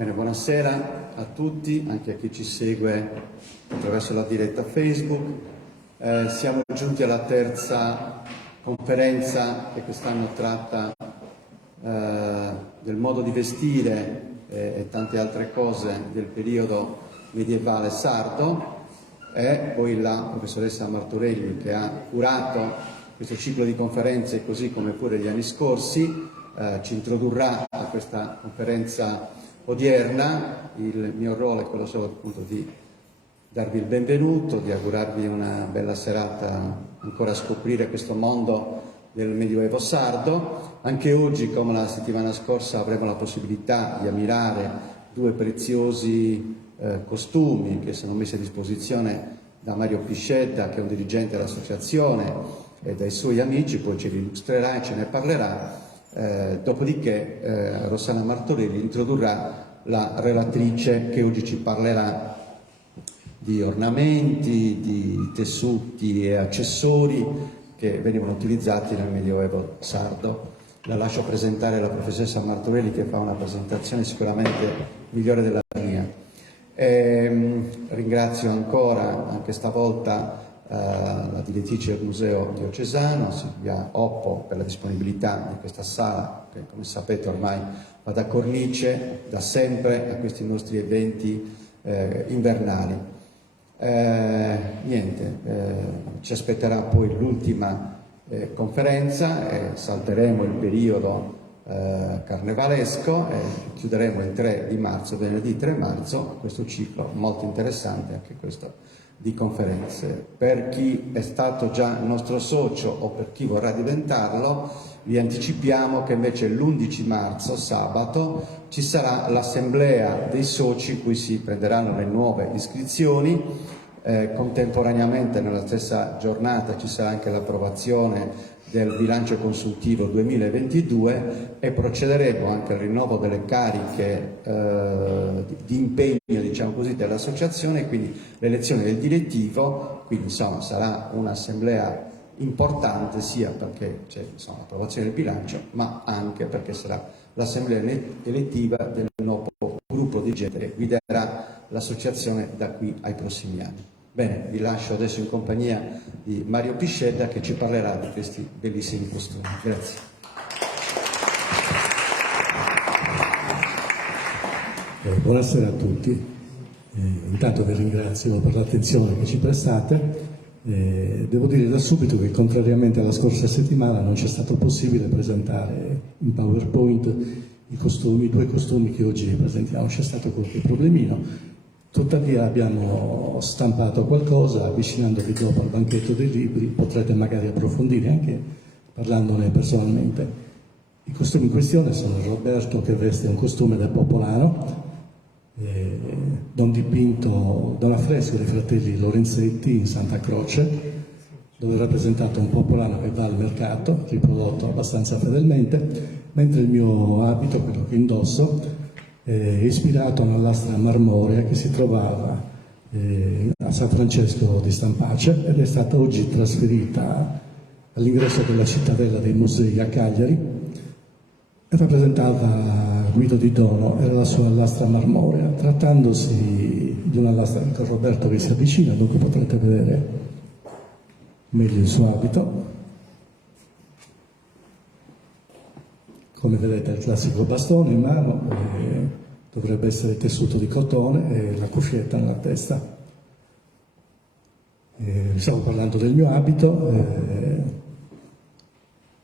Bene, buonasera a tutti, anche a chi ci segue attraverso la diretta Facebook. Siamo giunti alla terza conferenza che quest'anno tratta del modo di vestire e tante altre cose del periodo medievale sardo. E poi la professoressa Martorelli, che ha curato questo ciclo di conferenze, così come pure gli anni scorsi, ci introdurrà a questa conferenza odierna. Il mio ruolo è quello solo appunto di darvi il benvenuto, di augurarvi una bella serata ancora a scoprire questo mondo del Medioevo sardo. Anche oggi, come la settimana scorsa, avremo la possibilità di ammirare due preziosi costumi che sono messi a disposizione da Mario Piscetta, che è un dirigente dell'associazione, e dai suoi amici. Poi ce li illustrerà e ce ne parlerà. Dopodiché Rossana Martorelli introdurrà la relatrice, che oggi ci parlerà di ornamenti, di tessuti e accessori che venivano utilizzati nel Medioevo sardo. La lascio presentare la professoressa Martorelli, che fa una presentazione sicuramente migliore della mia. Ringrazio ancora, anche stavolta, la direttrice del Museo Diocesano, Silvia Oppo, per la disponibilità di questa sala, che come sapete ormai fa da cornice da sempre a questi nostri eventi invernali. Ci aspetterà poi l'ultima conferenza e salteremo il periodo carnevalesco e chiuderemo il 3 di marzo, venerdì 3 marzo, questo ciclo molto interessante, anche questo di conferenze. Per chi è stato già nostro socio o per chi vorrà diventarlo, vi anticipiamo che invece l'11 marzo, sabato, ci sarà l'assemblea dei soci, cui si prenderanno le nuove iscrizioni. Contemporaneamente, nella stessa giornata, ci sarà anche l'approvazione del bilancio consultivo 2022 e procederemo anche al rinnovo delle cariche di impegno, diciamo così, dell'associazione, quindi l'elezione del direttivo. Quindi insomma sarà un'assemblea importante, sia perché c'è l'approvazione del bilancio, ma anche perché sarà l'assemblea elettiva del nuovo gruppo di gente che guiderà l'associazione da qui ai prossimi anni. Bene, vi lascio adesso in compagnia di Mario Piscetta, che ci parlerà di questi bellissimi costumi. Grazie. Buonasera a tutti. Intanto vi ringrazio per l'attenzione che ci prestate. Devo dire da subito che, contrariamente alla scorsa settimana, non c'è stato possibile presentare in PowerPoint i due costumi che oggi presentiamo. C'è stato qualche problemino. Tuttavia abbiamo stampato qualcosa, avvicinandovi dopo al banchetto dei libri potrete magari approfondire anche parlandone personalmente. I costumi in questione sono Roberto, che veste un costume da popolano, da un dipinto, da un affresco dei fratelli Lorenzetti in Santa Croce, dove è rappresentato un popolano che va al mercato, riprodotto abbastanza fedelmente, mentre il mio abito, quello che indosso, è ispirato a una lastra marmorea che si trovava a San Francesco di Stampace ed è stata oggi trasferita all'ingresso della cittadella dei musei a Cagliari e rappresentava Guido di Dono, era la sua lastra marmorea. Trattandosi di una lastra di Roberto che si avvicina, dunque potrete vedere meglio il suo abito. Come vedete, il classico bastone in mano, dovrebbe essere tessuto di cotone, e la cuffietta nella testa. Stiamo parlando del mio abito,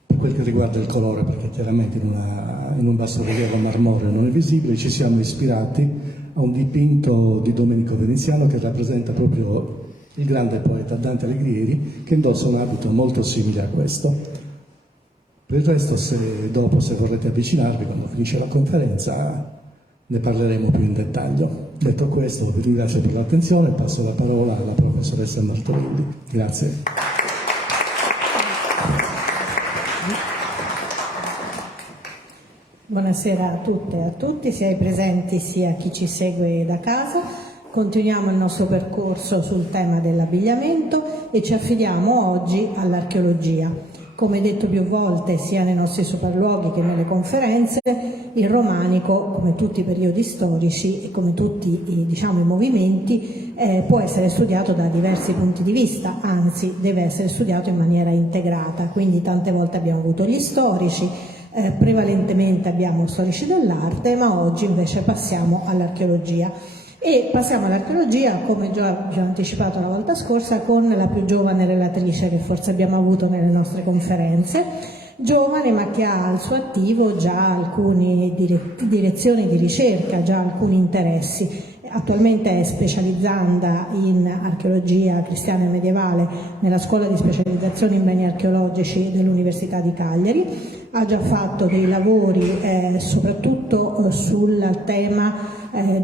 per quel che riguarda il colore, perché chiaramente in un bassorilievo marmoreo non è visibile. Ci siamo ispirati a un dipinto di Domenico Veneziano che rappresenta proprio il grande poeta Dante Alighieri, che indossa un abito molto simile a questo. Per il resto, se vorrete avvicinarvi quando finisce la conferenza, ne parleremo più in dettaglio. Detto questo, vi ringrazio per l'attenzione e passo la parola alla professoressa Martorelli. Grazie. Buonasera a tutte e a tutti, sia ai presenti sia a chi ci segue da casa. Continuiamo il nostro percorso sul tema dell'abbigliamento e ci affidiamo oggi all'archeologia. Come detto più volte, sia nei nostri sopralluoghi che nelle conferenze, il romanico, come tutti i periodi storici e come tutti i movimenti, può essere studiato da diversi punti di vista, anzi deve essere studiato in maniera integrata. Quindi tante volte abbiamo avuto gli storici, prevalentemente abbiamo storici dell'arte, ma oggi invece passiamo all'archeologia. E passiamo all'archeologia, come già vi ho anticipato la volta scorsa, con la più giovane relatrice che forse abbiamo avuto nelle nostre conferenze, giovane ma che ha al suo attivo già alcune direzioni di ricerca, già alcuni interessi. Attualmente è specializzanda in archeologia cristiana e medievale nella scuola di specializzazione in beni archeologici dell'Università di Cagliari. Ha già fatto dei lavori soprattutto sul tema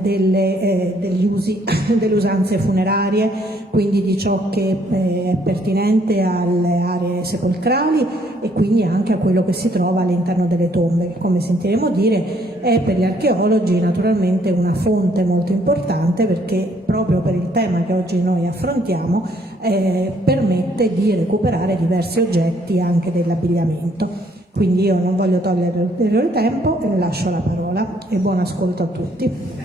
delle usanze funerarie, quindi di ciò che è pertinente alle aree sepolcrali e quindi anche a quello che si trova all'interno delle tombe, che come sentiremo dire è per gli archeologi naturalmente una fonte molto importante, perché proprio per il tema che oggi noi affrontiamo permette di recuperare diversi oggetti anche dell'abbigliamento. Quindi io non voglio togliere ulteriore tempo e le lascio la parola e buon ascolto a tutti.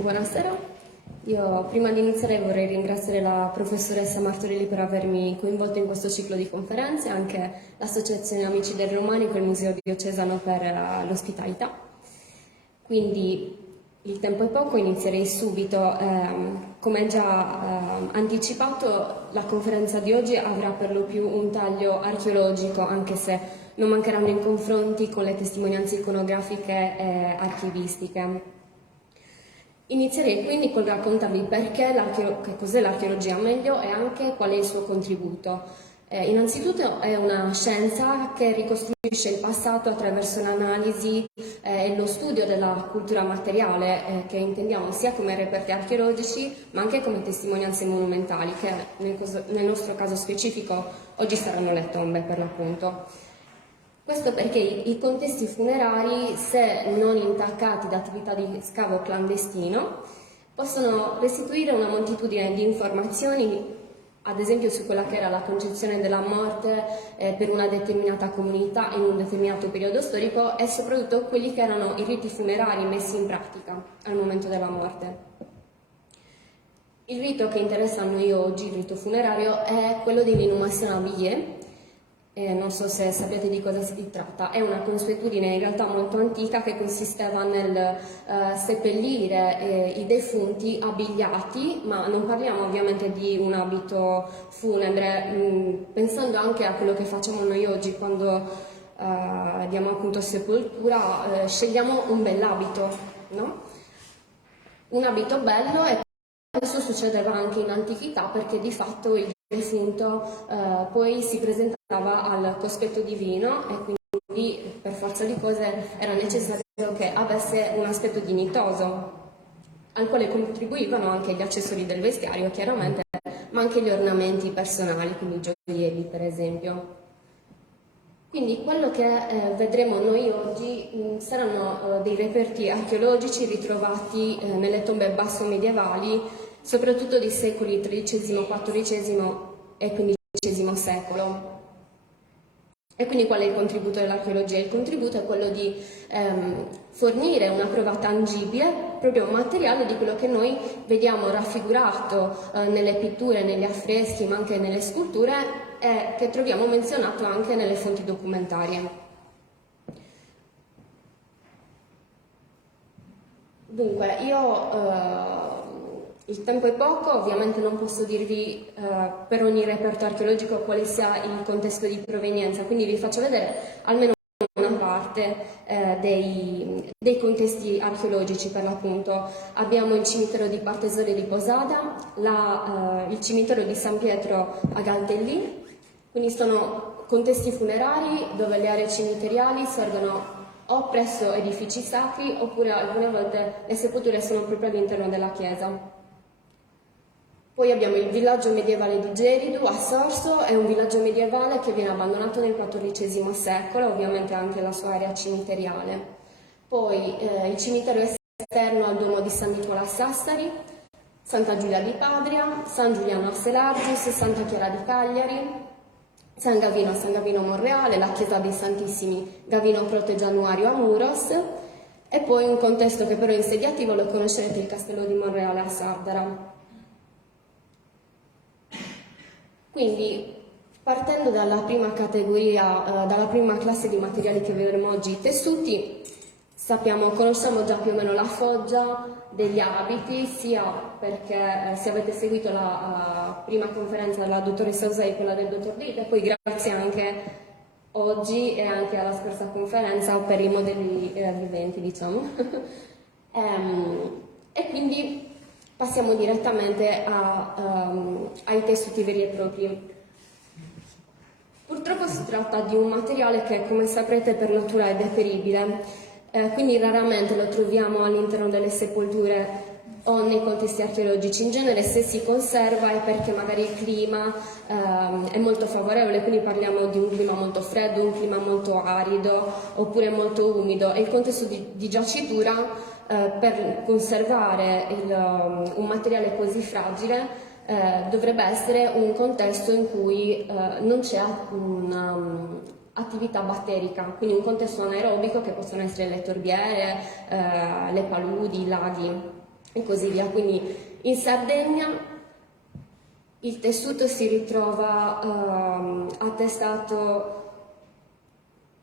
Buonasera, io prima di iniziare vorrei ringraziare la professoressa Martorelli per avermi coinvolto in questo ciclo di conferenze, anche l'Associazione Amici del Romanico e il Museo Diocesano per l'ospitalità. Quindi il tempo è poco, inizierei subito. Come già anticipato, la conferenza di oggi avrà per lo più un taglio archeologico, anche se non mancheranno i confronti con le testimonianze iconografiche e archivistiche. Inizierei quindi col raccontarvi che cos'è l'archeologia meglio e anche qual è il suo contributo. Innanzitutto è una scienza che ricostruisce il passato attraverso l'analisi e lo studio della cultura materiale, che intendiamo sia come reperti archeologici ma anche come testimonianze monumentali, che nel nostro caso specifico oggi saranno le tombe per l'appunto. Questo perché i contesti funerari, se non intaccati da attività di scavo clandestino, possono restituire una moltitudine di informazioni, ad esempio su quella che era la concezione della morte per una determinata comunità in un determinato periodo storico, e soprattutto quelli che erano i riti funerari messi in pratica al momento della morte. Il rito che interessa a noi oggi, il rito funerario, è quello dell'inhumazione à billet. Non so se sapete di cosa si tratta. È una consuetudine in realtà molto antica che consisteva nel seppellire i defunti abbigliati, ma non parliamo ovviamente di un abito funebre, pensando anche a quello che facciamo noi oggi quando diamo appunto sepoltura, scegliamo un bell'abito, no? Un abito bello, e questo succedeva anche in antichità, perché di fatto il defunto poi si presentava al cospetto divino e quindi per forza di cose era necessario che avesse un aspetto dignitoso, al quale contribuivano anche gli accessori del vestiario chiaramente, ma anche gli ornamenti personali, quindi i gioielli per esempio. Quindi quello che vedremo noi oggi saranno dei reperti archeologici ritrovati nelle tombe basso-medievali, soprattutto dei secoli XIII, XIV e XV secolo. E quindi qual è il contributo dell'archeologia? Il contributo è quello di fornire una prova tangibile, proprio materiale, di quello che noi vediamo raffigurato nelle pitture, negli affreschi, ma anche nelle sculture, e che troviamo menzionato anche nelle fonti documentarie. Dunque, il tempo è poco, ovviamente non posso dirvi per ogni reperto archeologico quale sia il contesto di provenienza, quindi vi faccio vedere almeno una parte dei contesti archeologici per l'appunto. Abbiamo il cimitero di Partesole di Posada, il cimitero di San Pietro a Galtellì, quindi sono contesti funerari dove le aree cimiteriali sorgono o presso edifici sacri, oppure alcune volte le sepolture sono proprio all'interno della chiesa. Poi abbiamo il villaggio medievale di Geridu a Sorso, è un villaggio medievale che viene abbandonato nel XIV secolo, ovviamente anche la sua area cimiteriale. Poi il cimitero esterno al Duomo di San Nicola a Sassari, Santa Giulia di Padria, San Giuliano a Selargius, Santa Chiara di Cagliari, San Gavino a San Gavino Monreale, la chiesa dei Santissimi Gavino Prote Januario a Muros, e poi un contesto che però è insediativo, lo conoscerete, il Castello di Monreale a Sardara. Quindi, partendo dalla prima categoria, dalla prima classe di materiali che vedremo oggi, i tessuti, conosciamo già più o meno la foggia degli abiti, sia perché se avete seguito la prima conferenza della dottoressa Usei e quella del dottor Dita, e poi grazie anche oggi e anche alla scorsa conferenza per i modelli viventi, diciamo. E quindi passiamo direttamente ai tessuti veri e propri. Purtroppo si tratta di un materiale che, come saprete, per natura è deperibile, quindi raramente lo troviamo all'interno delle sepolture o nei contesti archeologici. In genere, se si conserva è perché magari il clima è molto favorevole, quindi parliamo di un clima molto freddo, un clima molto arido oppure molto umido, e il contesto di giacitura per conservare un materiale così fragile dovrebbe essere un contesto in cui non c'è un'attività batterica, quindi un contesto anaerobico che possono essere le torbiere, le paludi, i laghi e così via. Quindi in Sardegna il tessuto si ritrova attestato,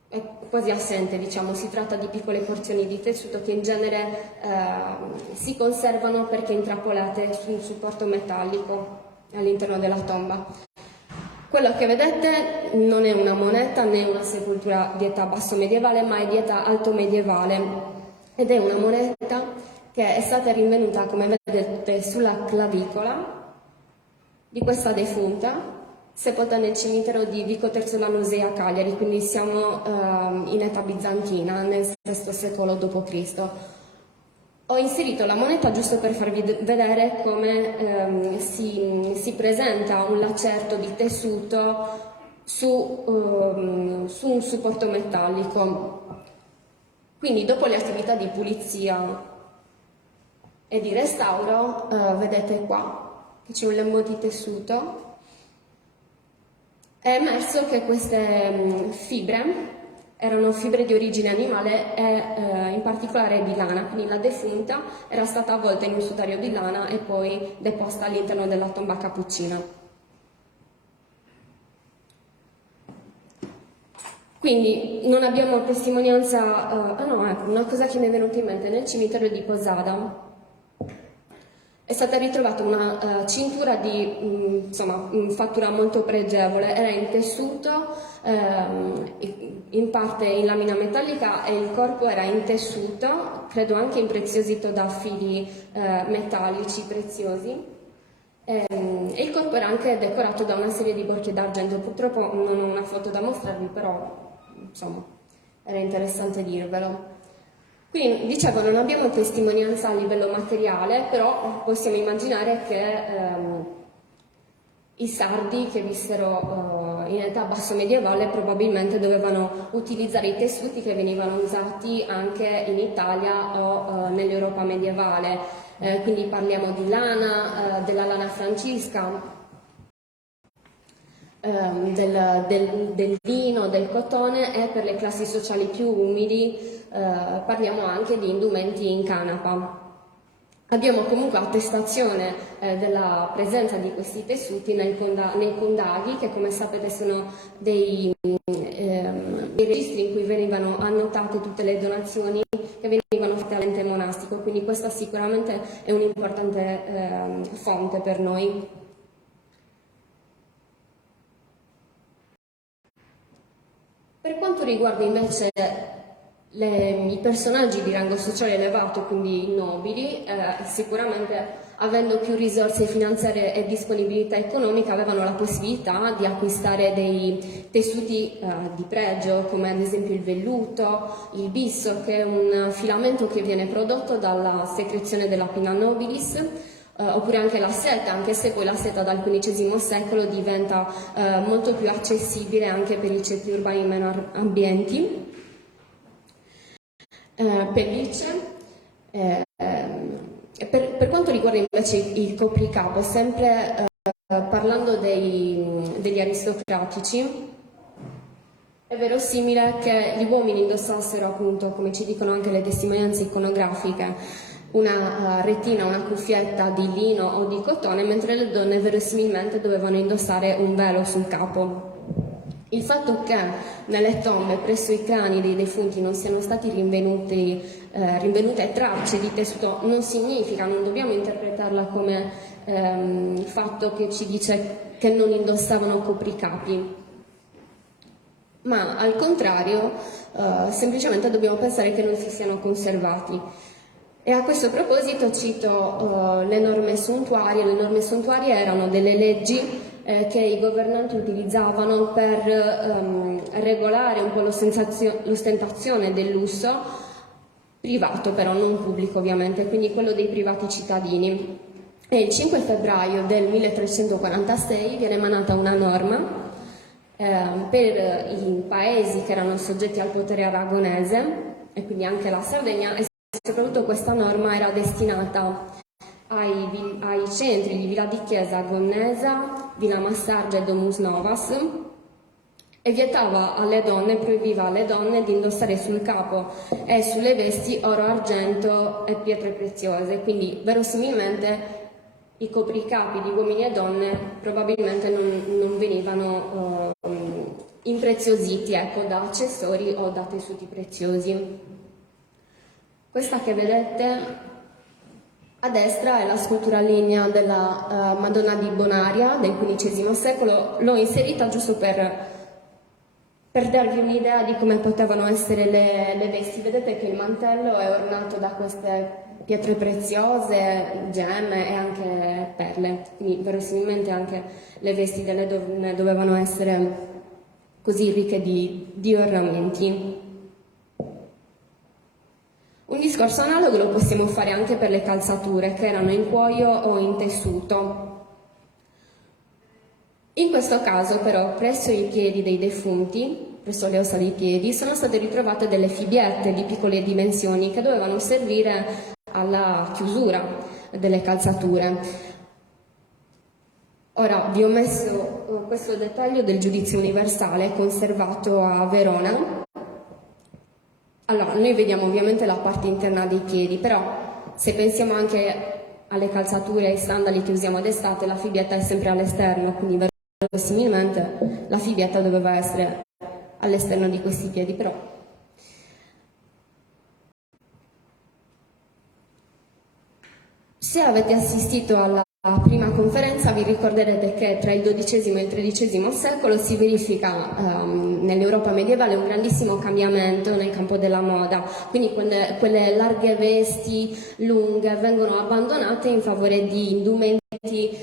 è quasi assente, diciamo. Si tratta di piccole porzioni di tessuto che in genere si conservano perché intrappolate su un supporto metallico all'interno della tomba. Quello che vedete non è una moneta né una sepoltura di età basso medievale, ma è di età alto medievale, ed è una moneta che è stata rinvenuta, come vedete, sulla clavicola di questa defunta, sepolta nel cimitero di Vico Terzolanusei a Cagliari, quindi siamo in età bizantina, nel VI secolo d.C. Ho inserito la moneta giusto per farvi vedere come si presenta un lacerto di tessuto su un supporto metallico. Quindi, dopo le attività di pulizia e di restauro, vedete qua che c'è un lembo di tessuto. È emerso che queste fibre erano fibre di origine animale e in particolare di lana, quindi la defunta era stata avvolta in un sudario di lana e poi deposta all'interno della tomba cappuccina. Quindi non abbiamo testimonianza, ecco, una cosa che mi è venuta in mente: nel cimitero di Posada è stata ritrovata una cintura di fattura molto pregevole, era in tessuto, in parte in lamina metallica, e il corpo era in tessuto, credo anche impreziosito da fili metallici preziosi, e il corpo era anche decorato da una serie di borchie d'argento. Purtroppo non ho una foto da mostrarvi, però insomma era interessante dirvelo. Quindi, dicevo, non abbiamo testimonianza a livello materiale, però possiamo immaginare che i sardi che vissero in età basso medievale probabilmente dovevano utilizzare i tessuti che venivano usati anche in Italia o nell'Europa medievale. Quindi parliamo di lana, della lana francisca, del lino, del cotone, e per le classi sociali più umili parliamo anche di indumenti in canapa. Abbiamo comunque attestazione della presenza di questi tessuti nei condaghi, che, come sapete, sono dei registri in cui venivano annotate tutte le donazioni che venivano fatte all'ente monastico, quindi questa sicuramente è un'importante fonte per noi. Per quanto riguarda invece i personaggi di rango sociale elevato, quindi i nobili, sicuramente, avendo più risorse finanziarie e disponibilità economica, avevano la possibilità di acquistare dei tessuti di pregio, come ad esempio il velluto, il bisso, che è un filamento che viene prodotto dalla secrezione della pinna nobilis, oppure anche la seta, anche se poi la seta dal XV secolo diventa molto più accessibile anche per i ceti urbani meno ambienti. Pellicce, Per quanto riguarda invece il copricapo, sempre parlando degli aristocratici, è verosimile che gli uomini indossassero, appunto, come ci dicono anche le testimonianze iconografiche, una retina, una cuffietta di lino o di cotone, mentre le donne verosimilmente dovevano indossare un velo sul capo. Il fatto che nelle tombe presso i crani dei defunti non siano stati rinvenute tracce di tessuto non significa, non dobbiamo interpretarla come il fatto che ci dice che non indossavano copricapi, ma al contrario semplicemente dobbiamo pensare che non si siano conservati. E a questo proposito cito le norme suntuarie. Le norme suntuarie erano delle leggi che i governanti utilizzavano per regolare un po' l'ostentazione del lusso privato, però non pubblico ovviamente, quindi quello dei privati cittadini. E il 5 febbraio del 1346 viene emanata una norma per i paesi che erano soggetti al potere aragonese, e quindi anche la Sardegna, e soprattutto questa norma era destinata ai centri di Villa di Chiesa, Gonnesa, Villa Massargia e Domus Novas, e proibiva alle donne di indossare sul capo e sulle vesti oro, argento e pietre preziose. Quindi verosimilmente i copricapi di uomini e donne probabilmente non venivano impreziositi, ecco, da accessori o da tessuti preziosi. Questa che vedete a destra è la scultura lignea della Madonna di Bonaria del XV secolo. L'ho inserita giusto per darvi un'idea di come potevano essere le vesti. Vedete che il mantello è ornato da queste pietre preziose, gemme e anche perle, quindi verosimilmente anche le vesti delle donne dovevano essere così ricche di ornamenti. Un discorso analogo lo possiamo fare anche per le calzature, che erano in cuoio o in tessuto. In questo caso però presso i piedi dei defunti, presso le ossa dei piedi, sono state ritrovate delle fibbiette di piccole dimensioni che dovevano servire alla chiusura delle calzature. Ora vi ho messo questo dettaglio del giudizio universale conservato a Verona. Allora, noi vediamo ovviamente la parte interna dei piedi, però se pensiamo anche alle calzature e ai sandali che usiamo d'estate, la fibbietta è sempre all'esterno, quindi verosimilmente la fibbietta doveva essere all'esterno di questi piedi, però se avete assistito alla prima conferenza vi ricorderete che tra il XII e il XIII secolo si verifica nell'Europa medievale un grandissimo cambiamento nel campo della moda, quindi quelle larghe vesti lunghe vengono abbandonate in favore di indumenti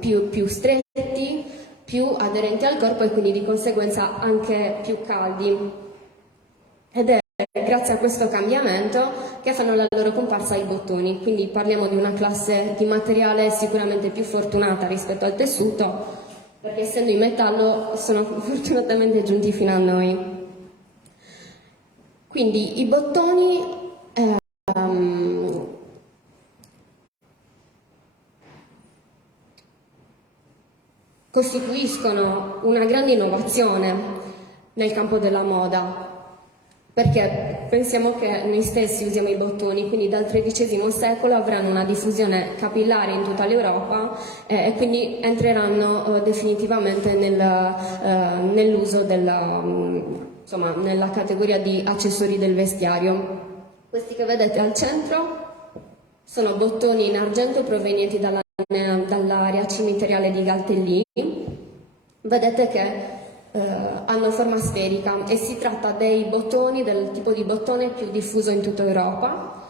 più stretti, più aderenti al corpo e quindi di conseguenza anche più caldi. Ed è grazie a questo cambiamento che fanno la loro comparsa i bottoni, quindi parliamo di una classe di materiale sicuramente più fortunata rispetto al tessuto, perché essendo in metallo sono fortunatamente giunti fino a noi. Quindi i bottoni costituiscono una grande innovazione nel campo della moda, perché pensiamo che noi stessi usiamo i bottoni, quindi dal XIII secolo avranno una diffusione capillare in tutta l'Europa e quindi entreranno definitivamente nell'uso nella categoria di accessori del vestiario. Questi che vedete al centro sono bottoni in argento provenienti dall'area cimiteriale di Galtellini. Vedete che hanno forma sferica e si tratta dei bottoni, del tipo di bottone più diffuso in tutta Europa.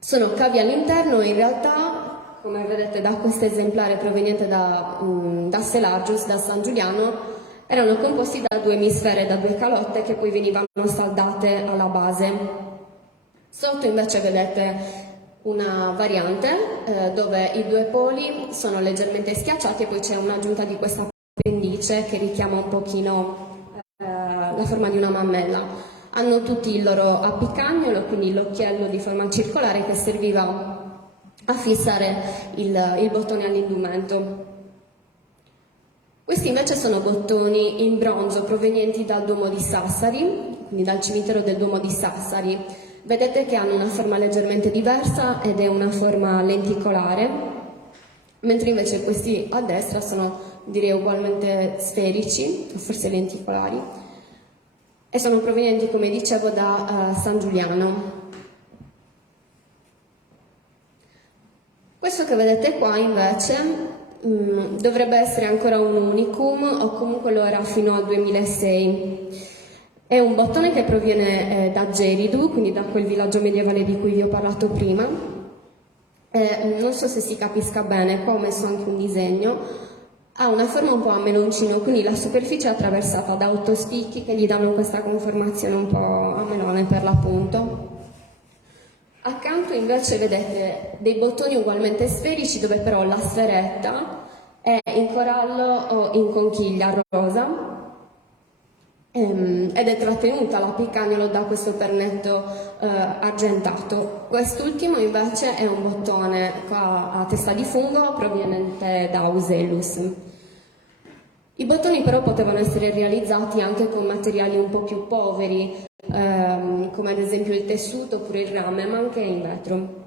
Sono cavi all'interno e in realtà, come vedete da questo esemplare proveniente da Selagius, da San Giuliano, erano composti da due emisfere, da due calotte che poi venivano saldate alla base. Sotto invece vedete una variante dove i due poli sono leggermente schiacciati e poi c'è un'aggiunta di questa appendice che richiama un pochino la forma di una mammella. Hanno tutti il loro appicagnolo, quindi l'occhiello di forma circolare che serviva a fissare il bottone all'indumento. Questi invece sono bottoni in bronzo provenienti dal Duomo di Sassari, quindi dal cimitero del Duomo di Sassari. Vedete che hanno una forma leggermente diversa ed è una forma lenticolare, mentre invece questi a destra sono, direi, ugualmente sferici, o forse lenticolari, e sono provenienti, come dicevo, da San Giuliano. Questo che vedete qua invece dovrebbe essere ancora un unicum, o comunque lo era fino al 2006. È un bottone che proviene da Geridu, quindi da quel villaggio medievale di cui vi ho parlato prima. Non so se si capisca bene, qua ho messo anche un disegno. Ha una forma un po' a meloncino, quindi la superficie è attraversata da 8 spicchi che gli danno questa conformazione un po' a melone per l'appunto. Accanto invece vedete dei bottoni ugualmente sferici, dove però la sferetta è in corallo o in conchiglia rosa, ed è trattenuta l'appicagnolo da questo pernetto argentato. Quest'ultimo invece è un bottone a testa di fungo proveniente da Ausellus. I bottoni però potevano essere realizzati anche con materiali un po' più poveri, come ad esempio il tessuto oppure il rame, ma anche in vetro.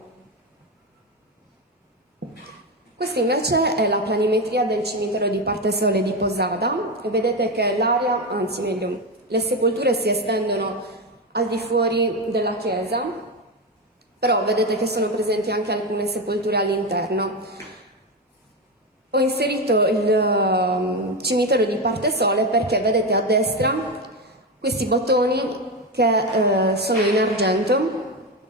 Questa invece è la planimetria del cimitero di Partesole di Posada, e vedete che l'area, anzi meglio, le sepolture si estendono al di fuori della chiesa, però vedete che sono presenti anche alcune sepolture all'interno. Ho inserito il cimitero di Partesole perché vedete a destra questi bottoni che sono in argento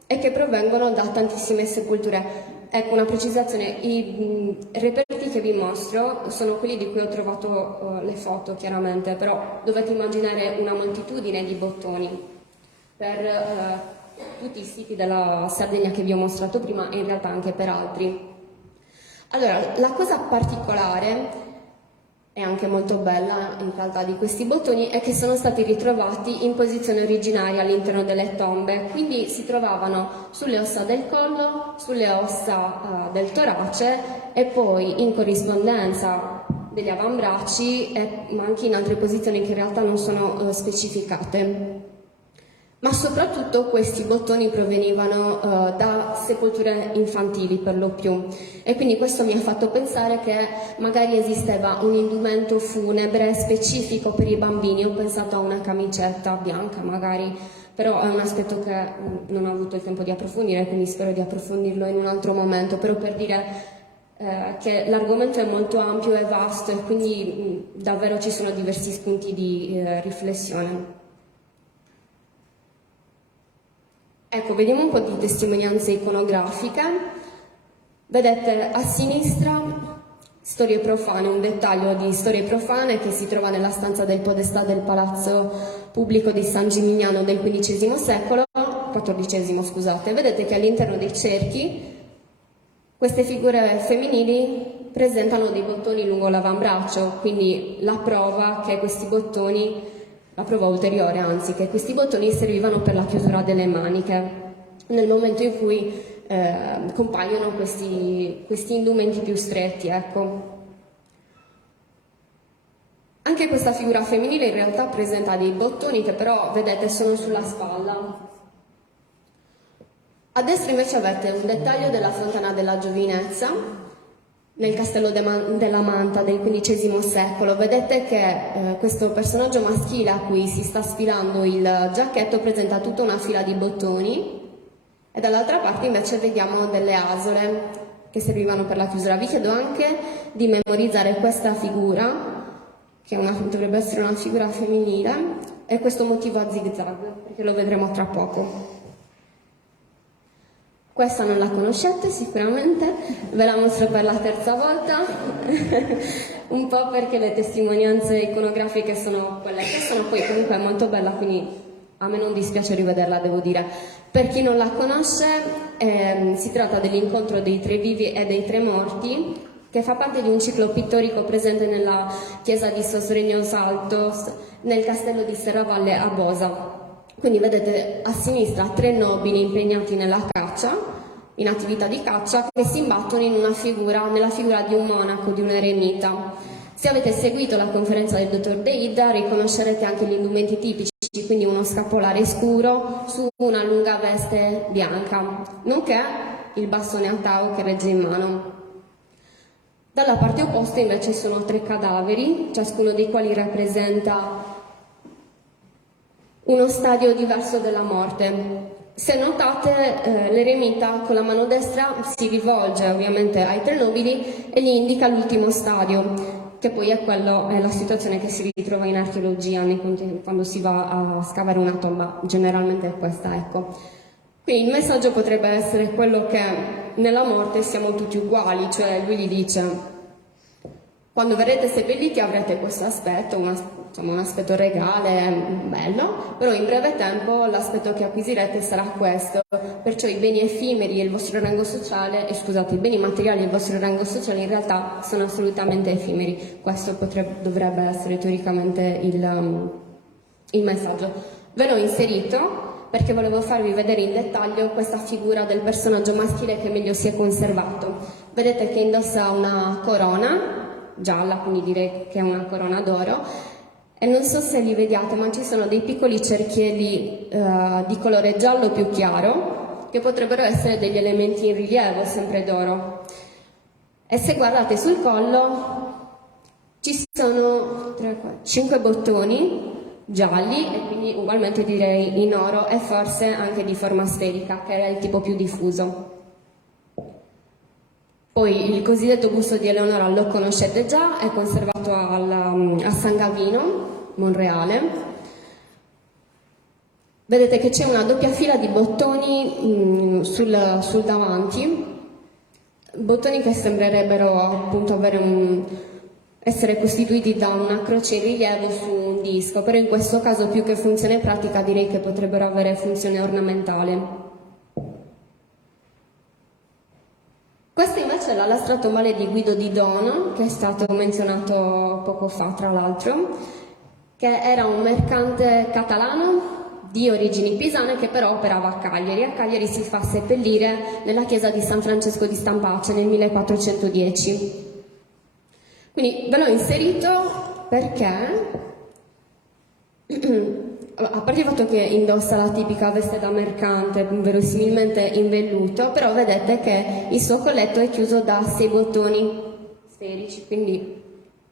e che provengono da tantissime sepolture. Ecco, una precisazione, i reperti che vi mostro sono quelli di cui ho trovato le foto, chiaramente, però dovete immaginare una moltitudine di bottoni per tutti i siti della Sardegna che vi ho mostrato prima, e in realtà anche per altri. Allora, la cosa particolare e anche molto bella in realtà di questi bottoni è che sono stati ritrovati in posizione originaria all'interno delle tombe, quindi si trovavano sulle ossa del collo, sulle ossa del torace e poi in corrispondenza degli avambracci, ma anche in altre posizioni che in realtà non sono specificate. Ma soprattutto questi bottoni provenivano da sepolture infantili per lo più, e quindi questo mi ha fatto pensare che magari esisteva un indumento funebre specifico per i bambini. Ho pensato a una camicetta bianca magari, però è un aspetto che non ho avuto il tempo di approfondire, quindi spero di approfondirlo in un altro momento, però per dire che l'argomento è molto ampio e vasto, e quindi davvero ci sono diversi spunti di riflessione. Ecco, vediamo un po' di testimonianze iconografiche. Vedete a sinistra storie profane, un dettaglio di storie profane che si trova nella stanza del podestà del Palazzo Pubblico di San Gimignano del XV secolo, XIV, scusate. Vedete che all'interno dei cerchi queste figure femminili presentano dei bottoni lungo l'avambraccio, quindi la prova che questi bottoni, la prova ulteriore anzi, che questi bottoni servivano per la chiusura delle maniche nel momento in cui compaiono questi indumenti più stretti, ecco. Anche questa figura femminile in realtà presenta dei bottoni che però, vedete, sono sulla spalla. A destra invece avete un dettaglio della Fontana della Giovinezza nel castello della Manta del XV secolo. Vedete che questo personaggio maschile a cui si sta sfilando il giacchetto presenta tutta una fila di bottoni, e dall'altra parte invece vediamo delle asole che servivano per la chiusura. Vi chiedo anche di memorizzare questa figura, che dovrebbe essere una figura femminile, e questo motivo a zigzag, perché lo vedremo tra poco. Questa non la conoscete sicuramente, ve la mostro per la terza volta, un po' perché le testimonianze iconografiche sono quelle che sono, poi comunque è molto bella, quindi a me non dispiace rivederla, devo dire. Per chi non la conosce, si tratta dell'incontro dei tre vivi e dei tre morti, che fa parte di un ciclo pittorico presente nella chiesa di Sosregnos Altos, nel castello di Serravalle a Bosa. Quindi vedete a sinistra 3 nobili impegnati nella caccia, in attività di caccia, che si imbattono in una figura, nella figura di un monaco, di un eremita. Se avete seguito la conferenza del dottor Deida riconoscerete anche gli indumenti tipici, quindi uno scappolare scuro su una lunga veste bianca, nonché il bastone a tau che regge in mano. Dalla parte opposta invece sono 3 cadaveri, ciascuno dei quali rappresenta uno stadio diverso della morte. Se notate, l'eremita con la mano destra si rivolge ovviamente ai 3 nobili e gli indica l'ultimo stadio, che poi è la situazione che si ritrova in archeologia quando si va a scavare una tomba, generalmente è questa, ecco. Quindi il messaggio potrebbe essere quello che nella morte siamo tutti uguali, cioè lui gli dice: quando verrete seppelliti avrete questo aspetto, un aspetto regale, bello, però in breve tempo l'aspetto che acquisirete sarà questo, perciò i beni effimeri e il vostro rango sociale, i beni materiali e il vostro rango sociale in realtà sono assolutamente effimeri. Questo dovrebbe essere teoricamente il messaggio. Ve l'ho inserito perché volevo farvi vedere in dettaglio questa figura del personaggio maschile che meglio si è conservato. Vedete che indossa una corona gialla, quindi direi che è una corona d'oro, e non so se li vediate, ma ci sono dei piccoli cerchieli di colore giallo più chiaro che potrebbero essere degli elementi in rilievo, sempre d'oro. E se guardate sul collo ci sono 5 bottoni gialli e quindi ugualmente direi in oro e forse anche di forma sferica, che era il tipo più diffuso. Poi il cosiddetto busto di Eleonora lo conoscete già, è conservato a San Gavino, Monreale. Vedete che c'è una doppia fila di bottoni sul davanti, bottoni che sembrerebbero appunto essere costituiti da una croce in rilievo su un disco, però in questo caso più che funzione pratica direi che potrebbero avere funzione ornamentale. Questo invece è la lastra tombale di Guido di Dono, che è stato menzionato poco fa tra l'altro, che era un mercante catalano di origini pisane che però operava a Cagliari. A Cagliari si fa seppellire nella chiesa di San Francesco di Stampace nel 1410. Quindi ve l'ho inserito perché, a parte il fatto che indossa la tipica veste da mercante, verosimilmente in velluto, però vedete che il suo colletto è chiuso da 6 bottoni sferici, quindi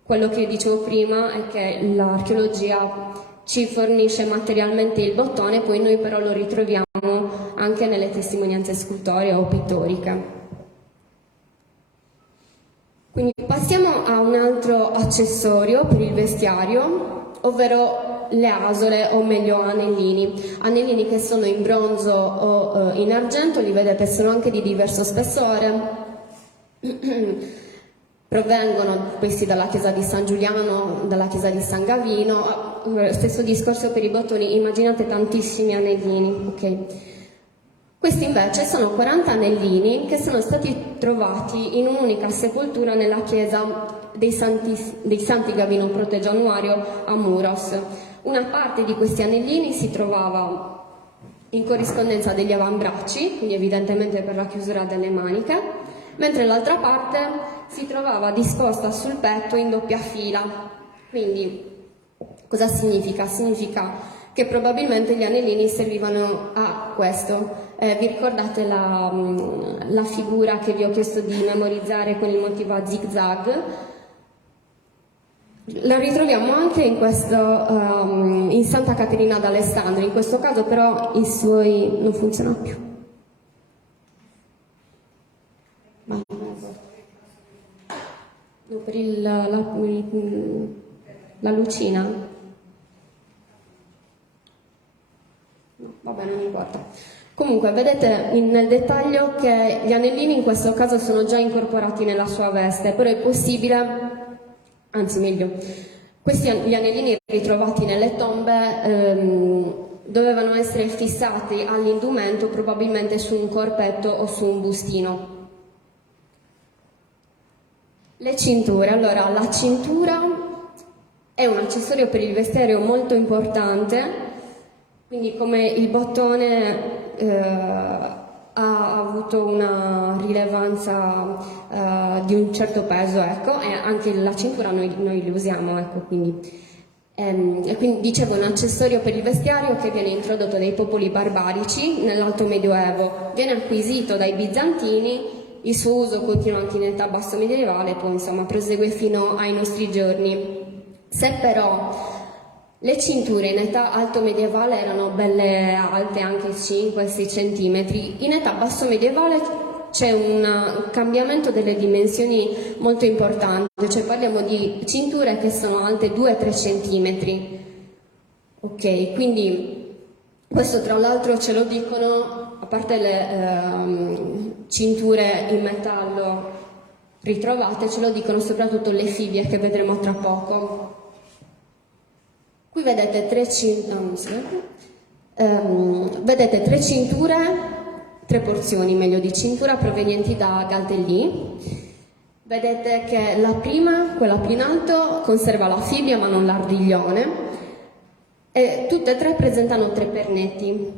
quello che dicevo prima è che l'archeologia ci fornisce materialmente il bottone, poi noi però lo ritroviamo anche nelle testimonianze scultoree o pittoriche. Quindi passiamo a un altro accessorio per il vestiario, ovvero le asole, o meglio anellini che sono in bronzo o in argento, li vedete, sono anche di diverso spessore, provengono questi dalla chiesa di San Giuliano, dalla chiesa di San Gavino, stesso discorso per i bottoni, immaginate tantissimi anellini, ok? Questi invece sono 40 anellini che sono stati trovati in un'unica sepoltura nella chiesa dei Santi Gavino Protegianuario a Muros. Una parte di questi anellini si trovava in corrispondenza degli avambracci, quindi evidentemente per la chiusura delle maniche, mentre l'altra parte si trovava disposta sul petto in doppia fila. Quindi cosa significa? Significa che probabilmente gli anellini servivano a questo. Vi ricordate la figura che vi ho chiesto di memorizzare con il motivo a zigzag? La ritroviamo anche in Santa Caterina d'Alessandria, in questo caso però non funziona più. No, per la lucina? No, vabbè, non importa. Comunque vedete nel dettaglio che gli anellini in questo caso sono già incorporati nella sua veste, però è possibile, anzi meglio, gli anellini ritrovati nelle tombe dovevano essere fissati all'indumento probabilmente su un corpetto o su un bustino. Le cinture, allora la cintura è un accessorio per il vestiario molto importante. Quindi come il bottone ha avuto una rilevanza di un certo peso, ecco, e anche la cintura noi li usiamo, ecco, quindi. E quindi dicevo, un accessorio per il vestiario che viene introdotto dai popoli barbarici nell'Alto Medioevo, viene acquisito dai bizantini, il suo uso continua anche in età basso medievale e poi insomma prosegue fino ai nostri giorni. Se però le cinture in età alto medievale erano belle alte, anche 5-6 cm, in età basso medievale c'è un cambiamento delle dimensioni molto importante, cioè parliamo di cinture che sono alte 2-3 cm. Ok, quindi questo tra l'altro ce lo dicono, a parte le cinture in metallo ritrovate, ce lo dicono soprattutto le fibbie che vedremo tra poco. Qui vedete tre cinture, tre porzioni meglio di cintura provenienti da Galdelli. Vedete che la prima, quella più in alto, conserva la fibbia ma non l'ardiglione e tutte e tre presentano tre pernetti,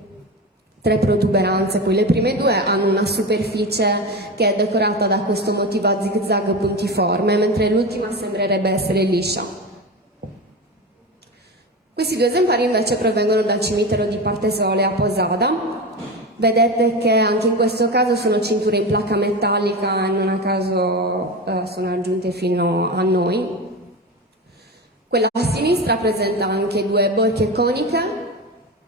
tre protuberanze. Poi le prime due hanno una superficie che è decorata da questo motivo a zigzag puntiforme, mentre l'ultima sembrerebbe essere liscia. Questi due esemplari invece provengono dal cimitero di Partesole a Posada. Vedete che anche in questo caso sono cinture in placca metallica e non a caso sono aggiunte fino a noi. Quella a sinistra presenta anche due borchie coniche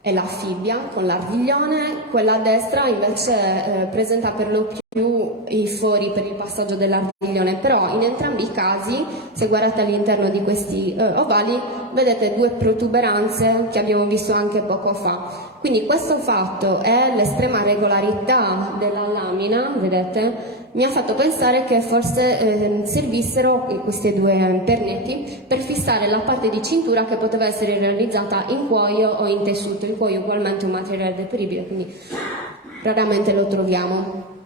e la fibbia con l'ardiglione, quella a destra invece presenta per lo più i fori per il passaggio dell'ardiglione, però in entrambi i casi, se guardate all'interno di questi ovali, vedete due protuberanze che abbiamo visto anche poco fa. Quindi questo fatto e l'estrema regolarità della lamina, vedete, mi ha fatto pensare che forse servissero questi due pernetti per fissare la parte di cintura che poteva essere realizzata in cuoio o in tessuto. Il cuoio è ugualmente un materiale deperibile, quindi raramente lo troviamo.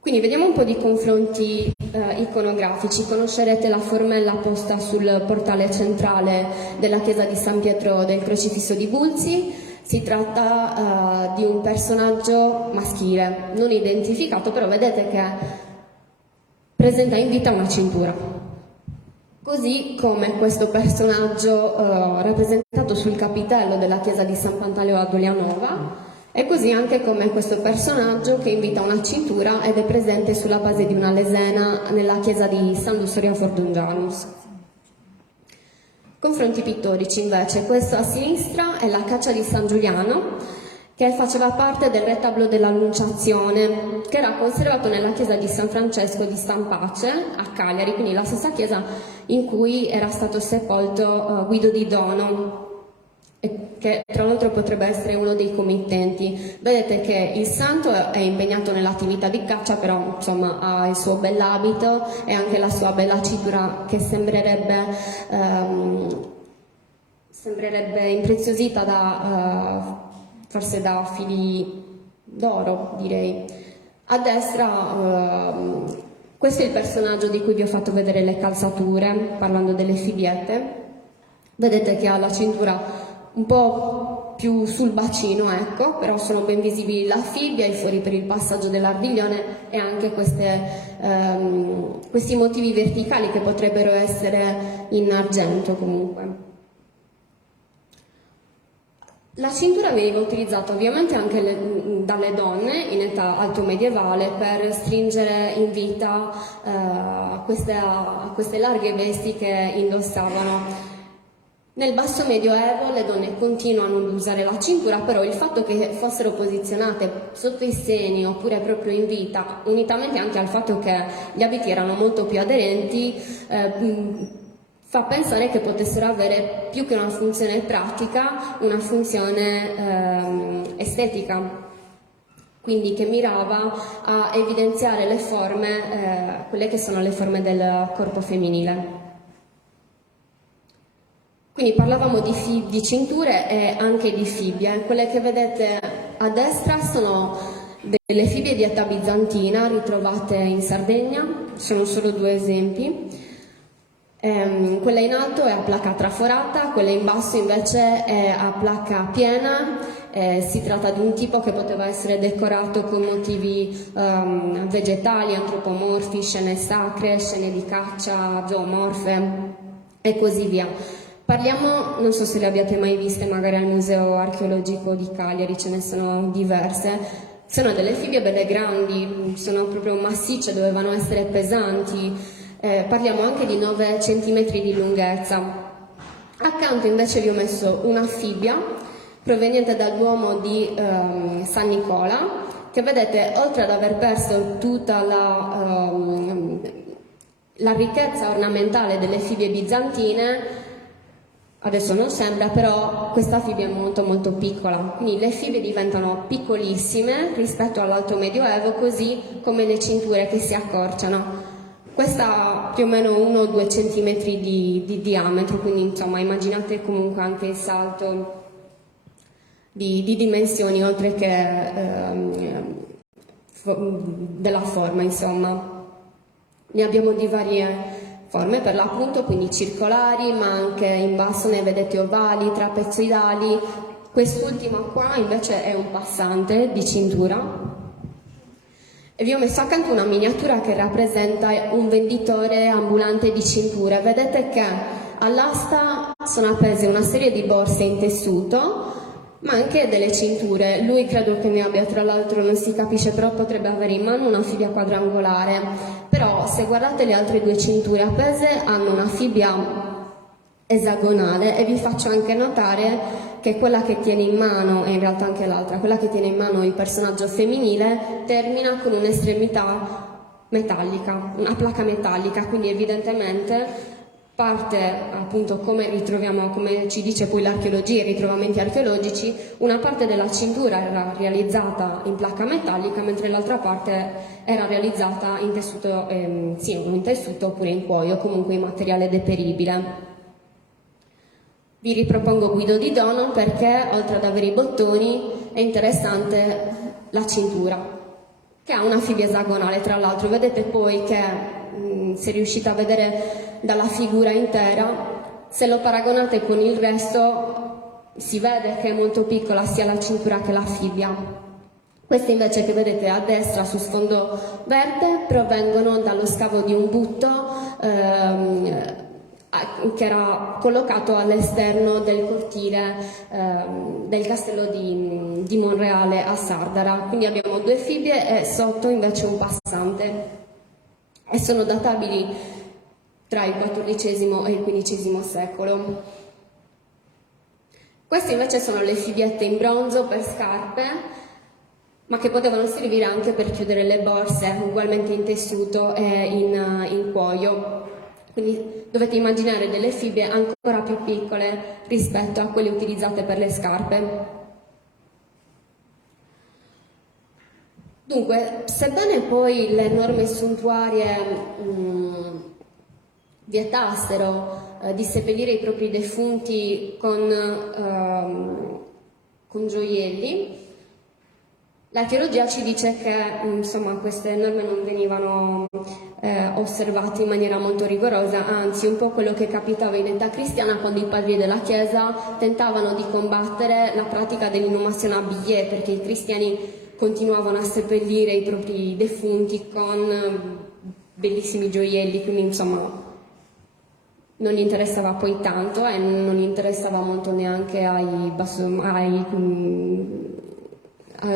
Quindi vediamo un po' di confronti iconografici. Conoscerete la formella posta sul portale centrale della chiesa di San Pietro del Crocifisso di Bulzi. Si tratta di un personaggio maschile, non identificato, però vedete che presenta in vita una cintura. Così come questo personaggio rappresentato sul capitello della chiesa di San Pantaleo ad Olianova, e così anche come questo personaggio che invita una cintura ed è presente sulla base di una lesena nella chiesa di San Lussoria Fordungianus. Confronti pittorici invece, questo a sinistra è la caccia di San Giuliano, che faceva parte del retablo dell'Annunciazione, che era conservato nella chiesa di San Francesco di Stampace a Cagliari, quindi la stessa chiesa in cui era stato sepolto Guido di Dono, che tra l'altro potrebbe essere uno dei committenti. Vedete che il santo è impegnato nell'attività di caccia, però insomma ha il suo bell'abito e anche la sua bella cintura che sembrerebbe impreziosita forse da fili d'oro, direi. A destra questo è il personaggio di cui vi ho fatto vedere le calzature, parlando delle fibbiette. Vedete che ha la cintura un po' più sul bacino, ecco, però sono ben visibili la fibbia, i fori per il passaggio dell'ardiglione e anche questi motivi verticali che potrebbero essere in argento comunque. La cintura veniva utilizzata ovviamente anche dalle donne in età alto medievale per stringere in vita a queste larghe vesti che indossavano. Nel basso medioevo le donne continuano ad usare la cintura, però il fatto che fossero posizionate sotto i seni oppure proprio in vita, unitamente anche al fatto che gli abiti erano molto più aderenti, fa pensare che potessero avere più che una funzione pratica, una funzione estetica, quindi che mirava a evidenziare le forme, quelle che sono le forme del corpo femminile. Quindi parlavamo di cinture e anche di fibbie. Quelle che vedete a destra sono delle fibbie di età bizantina ritrovate in Sardegna, sono solo due esempi. Quella in alto è a placca traforata, quella in basso invece è a placca piena. Si tratta di un tipo che poteva essere decorato con motivi vegetali, antropomorfi, scene sacre, scene di caccia, zoomorfe e così via. Parliamo, non so se le abbiate mai viste, magari al Museo Archeologico di Cagliari, ce ne sono diverse. Sono delle fibbie belle grandi, sono proprio massicce, dovevano essere pesanti. Parliamo anche di 9 cm di lunghezza. Accanto invece vi ho messo una fibbia proveniente dal Duomo di San Nicola, che vedete, oltre ad aver perso tutta la ricchezza ornamentale delle fibbie bizantine, adesso non sembra, però questa fibbia è molto molto piccola, quindi le fibbie diventano piccolissime rispetto all'Alto Medioevo, così come le cinture che si accorciano. Questa ha più o meno 1-2 cm di diametro, quindi insomma immaginate comunque anche il salto di dimensioni, oltre che della forma, insomma. Ne abbiamo di varie forme per l'appunto, quindi circolari, ma anche in basso ne vedete ovali, trapezoidali. Quest'ultima qua invece è un passante di cintura. E vi ho messo accanto una miniatura che rappresenta un venditore ambulante di cinture. Vedete che all'asta sono appese una serie di borse in tessuto, ma anche delle cinture. Lui credo che ne abbia, tra l'altro non si capisce, però potrebbe avere in mano una fibbia quadrangolare. Però se guardate le altre 2 cinture appese hanno una fibbia esagonale, e vi faccio anche notare che quella che tiene in mano, e in realtà anche l'altra, quella che tiene in mano il personaggio femminile, termina con un'estremità metallica, una placca metallica, quindi evidentemente parte, appunto, come ritroviamo, come ci dice poi l'archeologia, i ritrovamenti archeologici, una parte della cintura era realizzata in placca metallica, mentre l'altra parte era realizzata in tessuto, in tessuto oppure in cuoio, comunque in materiale deperibile. Vi ripropongo Guido di Dono perché, oltre ad avere i bottoni, è interessante la cintura, che ha una fibbia esagonale, tra l'altro. Vedete poi che, se riuscite a vedere dalla figura intera, se lo paragonate con il resto, si vede che è molto piccola sia la cintura che la fibbia. Queste invece che vedete a destra su sfondo verde provengono dallo scavo di un butto che era collocato all'esterno del cortile del castello di Monreale a Sardara. Quindi abbiamo 2 fibbie e sotto invece un passante, e sono databili tra il XIV e il XV secolo. Queste invece sono le fibbiette in bronzo per scarpe, ma che potevano servire anche per chiudere le borse, ugualmente in tessuto e in cuoio. Quindi dovete immaginare delle fibbie ancora più piccole rispetto a quelle utilizzate per le scarpe. Dunque, sebbene poi le norme suntuarie vietassero di seppellire i propri defunti con gioielli, l'archeologia ci dice che insomma, queste norme non venivano osservate in maniera molto rigorosa, anzi un po' quello che capitava in età cristiana, quando i padri della Chiesa tentavano di combattere la pratica dell'inumazione a billet, perché i cristiani continuavano a seppellire i propri defunti con bellissimi gioielli, quindi insomma non gli interessava poi tanto, e non gli interessava molto neanche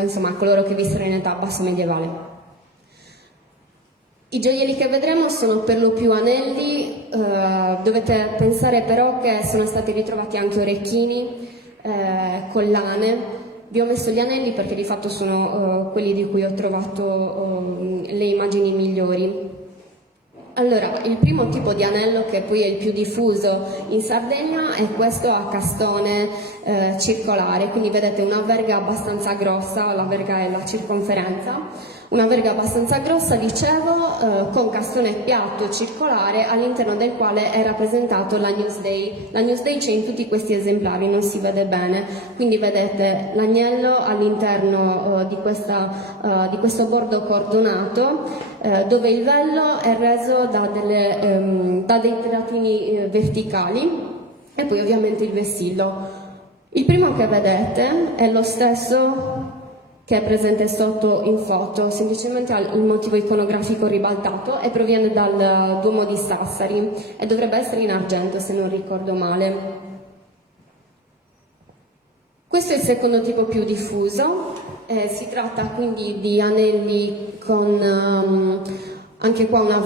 insomma, a coloro che vissero in età basso medievale. I gioielli che vedremo sono per lo più anelli, dovete pensare però che sono stati ritrovati anche orecchini, collane. Vi ho messo gli anelli perché di fatto sono quelli di cui ho trovato le immagini migliori. Allora, il primo tipo di anello, che poi è il più diffuso in Sardegna, è questo a castone circolare, quindi vedete una verga abbastanza grossa, la verga è la circonferenza, Una verga abbastanza grossa, dicevo, con castone piatto circolare all'interno del quale è rappresentato l'Agnus Dei. L'Agnus Dei c'è in tutti questi esemplari, non si vede bene, quindi vedete l'agnello all'interno di questo bordo cordonato, dove il vello è reso da dei tiratini verticali e poi ovviamente il vessillo. Il primo che vedete è lo stesso che è presente sotto in foto, semplicemente ha il motivo iconografico ribaltato e proviene dal Duomo di Sassari e dovrebbe essere in argento, se non ricordo male. Questo è il secondo tipo più diffuso, si tratta quindi di anelli con anche qua una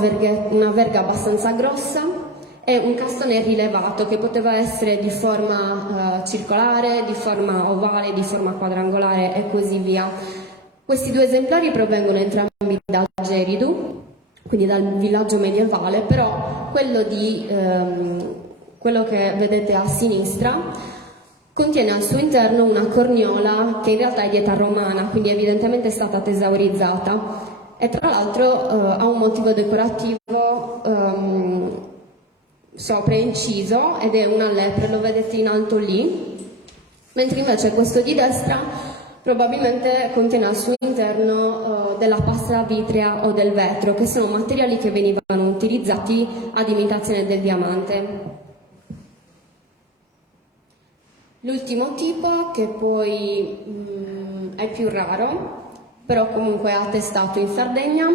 verga abbastanza grossa e un castone rilevato che poteva essere di forma circolare, di forma ovale, di forma quadrangolare e così via. Questi due esemplari provengono entrambi da Geridu, quindi dal villaggio medievale, però quello che vedete a sinistra contiene al suo interno una corniola che in realtà è di età romana, quindi evidentemente è stata tesaurizzata e tra l'altro ha un motivo decorativo sopra inciso ed è una lepre, lo vedete in alto lì, mentre invece questo di destra probabilmente contiene al suo interno della pasta vitrea o del vetro, che sono materiali che venivano utilizzati ad imitazione del diamante. L'ultimo tipo, che poi è più raro, però comunque è attestato in Sardegna,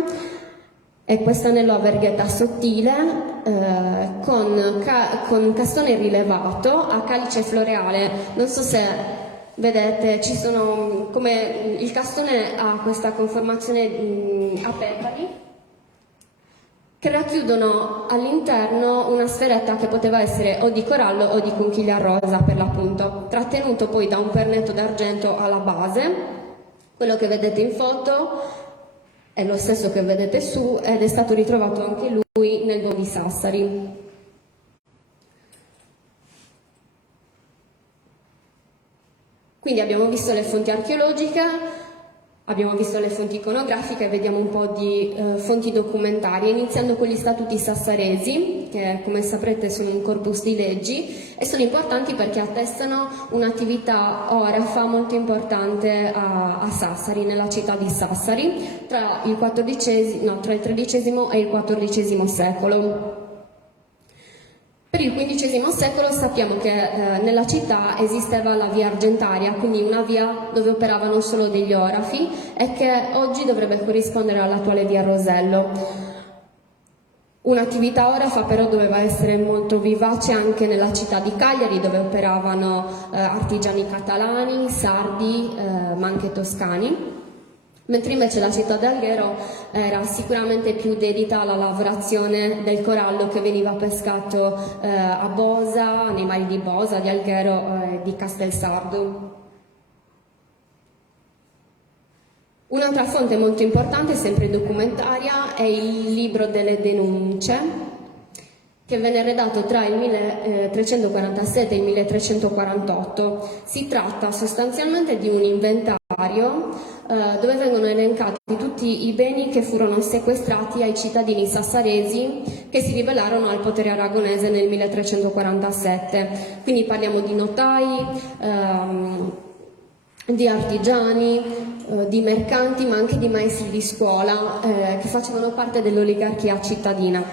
è questo anello a verghetta sottile con castone rilevato a calice floreale. Non so se vedete, ci sono come il castone ha questa conformazione a petali che racchiudono all'interno una sferetta che poteva essere o di corallo o di conchiglia rosa per l'appunto, trattenuto poi da un pernetto d'argento alla base. Quello che vedete in foto è lo stesso che vedete su ed è stato ritrovato anche lui nel Duomo di Sassari. Quindi abbiamo visto le fonti archeologiche, abbiamo visto le fonti iconografiche, vediamo un po' di fonti documentarie, iniziando con gli statuti sassaresi, che come saprete sono un corpus di leggi e sono importanti perché attestano un'attività orafa molto importante a Sassari, nella città di Sassari, tra il XIII e il XIV secolo. Per il XV secolo sappiamo che nella città esisteva la via argentaria, quindi una via dove operavano solo degli orafi e che oggi dovrebbe corrispondere all'attuale via Rosello. Un'attività orafa però doveva essere molto vivace anche nella città di Cagliari, dove operavano artigiani catalani, sardi, ma anche toscani. Mentre invece la città di Alghero era sicuramente più dedita alla lavorazione del corallo che veniva pescato a Bosa, nei mari di Bosa, di Alghero e di Castelsardo. Un'altra fonte molto importante, sempre documentaria, è il libro delle denunce, che venne redatto tra il 1347 e il 1348. Si tratta sostanzialmente di un inventario dove vengono elencati tutti i beni che furono sequestrati ai cittadini sassaresi che si ribellarono al potere aragonese nel 1347. Quindi parliamo di notai, di artigiani, di mercanti, ma anche di maestri di scuola che facevano parte dell'oligarchia cittadina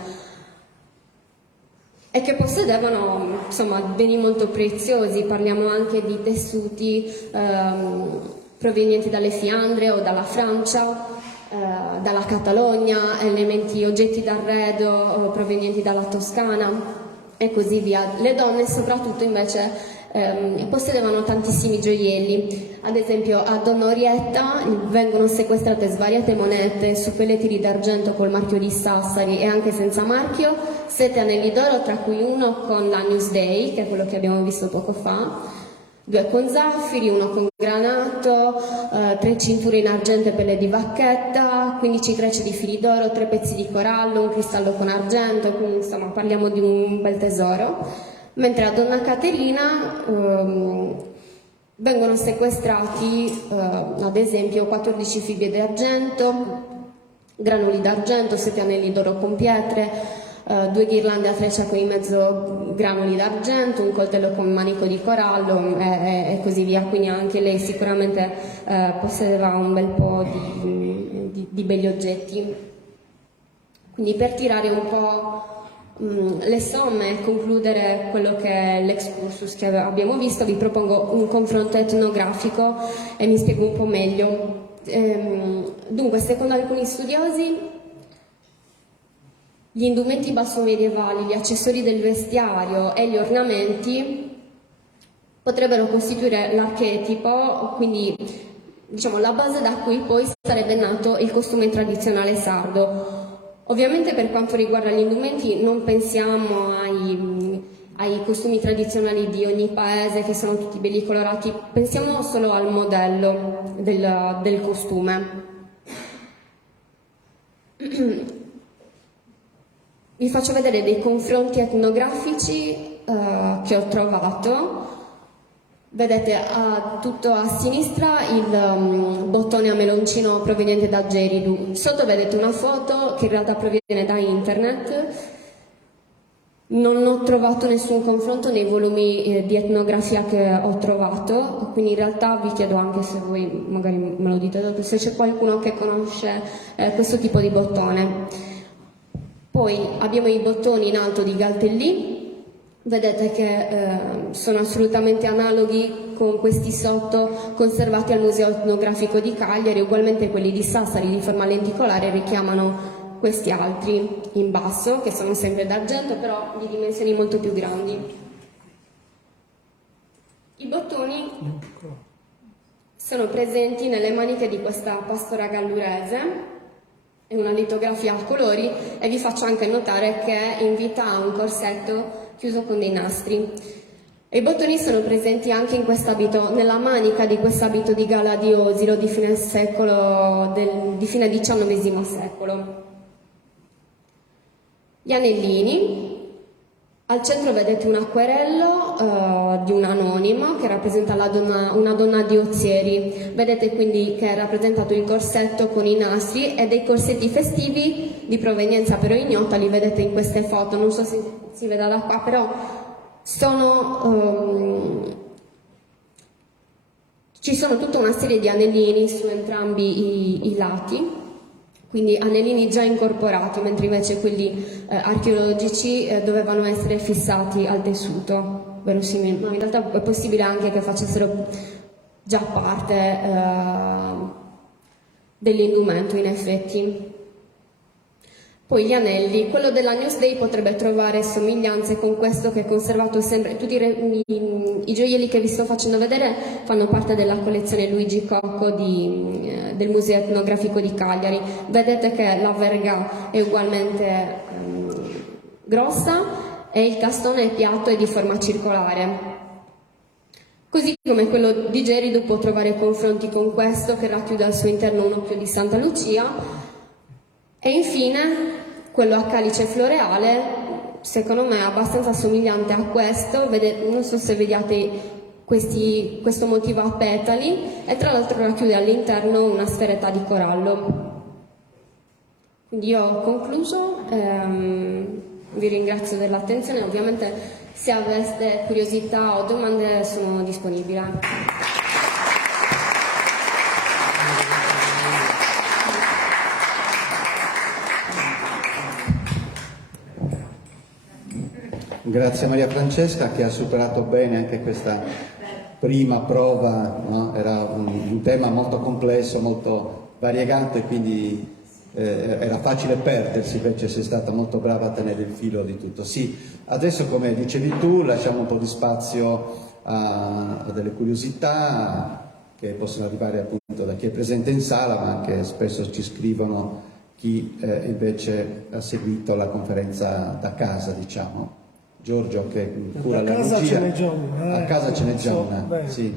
e che possedevano insomma beni molto preziosi. Parliamo anche di tessuti provenienti dalle Fiandre o dalla Francia, dalla Catalogna, oggetti d'arredo provenienti dalla Toscana e così via. Le donne soprattutto invece possedevano tantissimi gioielli. Ad esempio a Donna Orietta vengono sequestrate svariate monete, suppellettili d'argento col marchio di Sassari e anche senza marchio, 7 anelli d'oro, tra cui uno con l'Agnus Dei, che è quello che abbiamo visto poco fa, 2 con zaffiri, 1 con granato, 3 cinture in argento e pelle di vacchetta, 15 trecce di fili d'oro, 3 pezzi di corallo, un cristallo con argento, quindi insomma parliamo di un bel tesoro. Mentre a Donna Caterina vengono sequestrati ad esempio 14 fibre d'argento, granuli d'argento, 7 anelli d'oro con pietre, 2 ghirlande a freccia con in mezzo granuli d'argento, un coltello con manico di corallo e così via. Quindi anche lei sicuramente possedeva un bel po' di begli oggetti. Quindi per tirare un po' le somme e concludere quello che è l'excursus che abbiamo visto, vi propongo un confronto etnografico e mi spiego un po' meglio. Dunque, secondo alcuni studiosi, gli indumenti basso-medievali, gli accessori del vestiario e gli ornamenti potrebbero costituire l'archetipo, quindi diciamo la base da cui poi sarebbe nato il costume tradizionale sardo. Ovviamente per quanto riguarda gli indumenti non pensiamo ai costumi tradizionali di ogni paese che sono tutti belli colorati, pensiamo solo al modello del costume. Vi faccio vedere dei confronti etnografici che ho trovato. Vedete tutto a sinistra il bottone a meloncino proveniente da Geridu. Sotto vedete una foto che in realtà proviene da internet. Non ho trovato nessun confronto nei volumi di etnografia che ho trovato, quindi in realtà vi chiedo anche se voi magari me lo dite dopo, se c'è qualcuno che conosce questo tipo di bottone. Poi abbiamo i bottoni in alto di Galtellì. Vedete che sono assolutamente analoghi con questi sotto conservati al Museo Etnografico di Cagliari, ugualmente quelli di Sassari di forma lenticolare richiamano questi altri in basso, che sono sempre d'argento, però di dimensioni molto più grandi. I bottoni sono presenti nelle maniche di questa pastora gallurese. È una litografia a colori e vi faccio anche notare che invita a un corsetto chiuso con dei nastri. E i bottoni sono presenti anche in quest'abito, nella manica di quest'abito di gala di Osilo di fine XIX secolo. Gli anellini. Al centro vedete un acquerello di un'anonima che rappresenta una donna di Ozieri. Vedete quindi che è rappresentato il corsetto con i nastri e dei corsetti festivi di provenienza però ignota, li vedete in queste foto, non so se si vede da qua, però ci sono tutta una serie di anellini su entrambi i lati. Quindi anellini già incorporati, mentre invece quelli archeologici dovevano essere fissati al tessuto, verosimilmente. No, in realtà è possibile anche che facessero già parte dell'indumento, in effetti. Poi gli anelli, quello dell'Agnus Dei potrebbe trovare somiglianze con questo che è conservato sempre. Tutti i gioielli che vi sto facendo vedere fanno parte della collezione Luigi Cocco del Museo Etnografico di Cagliari. Vedete che la verga è ugualmente grossa e il castone è piatto e di forma circolare. Così come quello di Geridu può trovare confronti con questo che racchiude al suo interno un occhio di Santa Lucia. E infine quello a calice floreale, secondo me è abbastanza somigliante a questo, non so se vediate questo motivo a petali, e tra l'altro racchiude all'interno una sferetta di corallo. Quindi io ho concluso, vi ringrazio dell'attenzione, ovviamente se aveste curiosità o domande sono disponibile. Grazie a Maria Francesca che ha superato bene anche questa prima prova, no? Era un tema molto complesso, molto variegato e quindi era facile perdersi, invece sei stata molto brava a tenere il filo di tutto. Sì, adesso come dicevi tu lasciamo un po' di spazio a delle curiosità che possono arrivare appunto da chi è presente in sala, ma anche spesso ci scrivono chi invece ha seguito la conferenza da casa, diciamo. Giorgio che cura la regia. A casa ce n'è già una. Sì.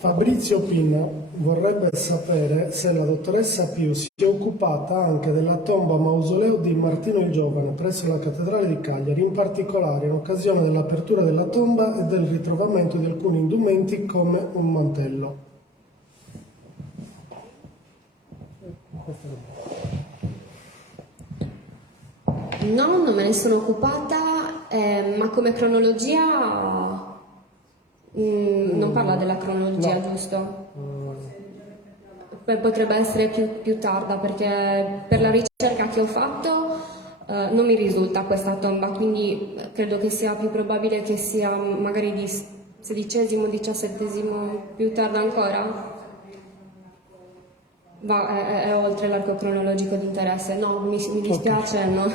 Fabrizio Pino vorrebbe sapere se la dottoressa Piu si è occupata anche della tomba mausoleo di Martino il Giovane presso la cattedrale di Cagliari, in particolare in occasione dell'apertura della tomba e del ritrovamento di alcuni indumenti come un mantello. No, non me ne sono occupata, ma come cronologia non parla della cronologia, no. Giusto? Potrebbe essere più tarda, perché per la ricerca che ho fatto non mi risulta questa tomba, quindi credo che sia più probabile che sia magari di XVI, XVII, più tarda ancora. È oltre l'arco cronologico di interesse. No, mi dispiace, no.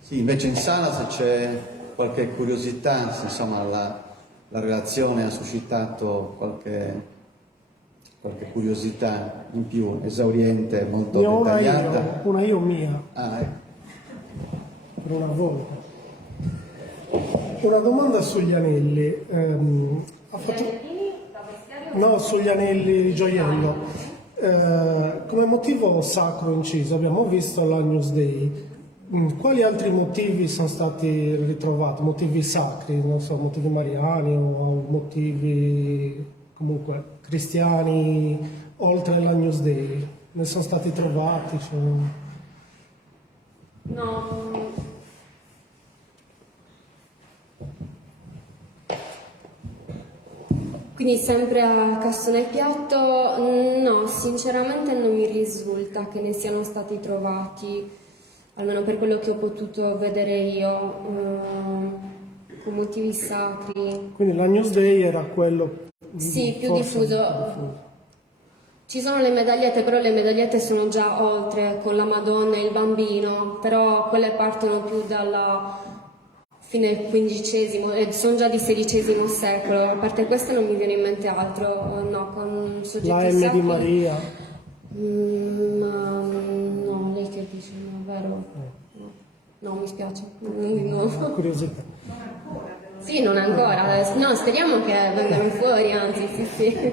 Sì, invece in sala se c'è qualche curiosità, se insomma la relazione ha suscitato qualche curiosità in più, esauriente, molto Ne ho dettagliata. una io mia, Ah, ecco. per una volta. Una domanda sugli anelli. No, sugli anelli di gioiello. Come motivo sacro inciso abbiamo visto l'Agnus Dei. Quali altri motivi sono stati ritrovati? Motivi sacri, non so, motivi mariani o motivi comunque cristiani oltre l'Agnus Dei? Ne sono stati trovati? Cioè... No. Quindi sempre a Cassone Piatto, no, sinceramente non mi risulta che ne siano stati trovati, almeno per quello che ho potuto vedere io, con motivi sacri. Quindi l'Agnus Dei era quello Sì, più forse diffuso. Ci sono le medagliette, però le medagliette sono già oltre, con la Madonna e il Bambino, però quelle partono più dalla fine XV, sono già di XVI secolo. A parte questo non mi viene in mente altro, no, con soggetti la M sacri. di Maria. No, lei che dice, no, vero? No, mi spiace, non di nuovo. Curiosità. Sì, non ancora, no, speriamo che vengano fuori, anzi, sì.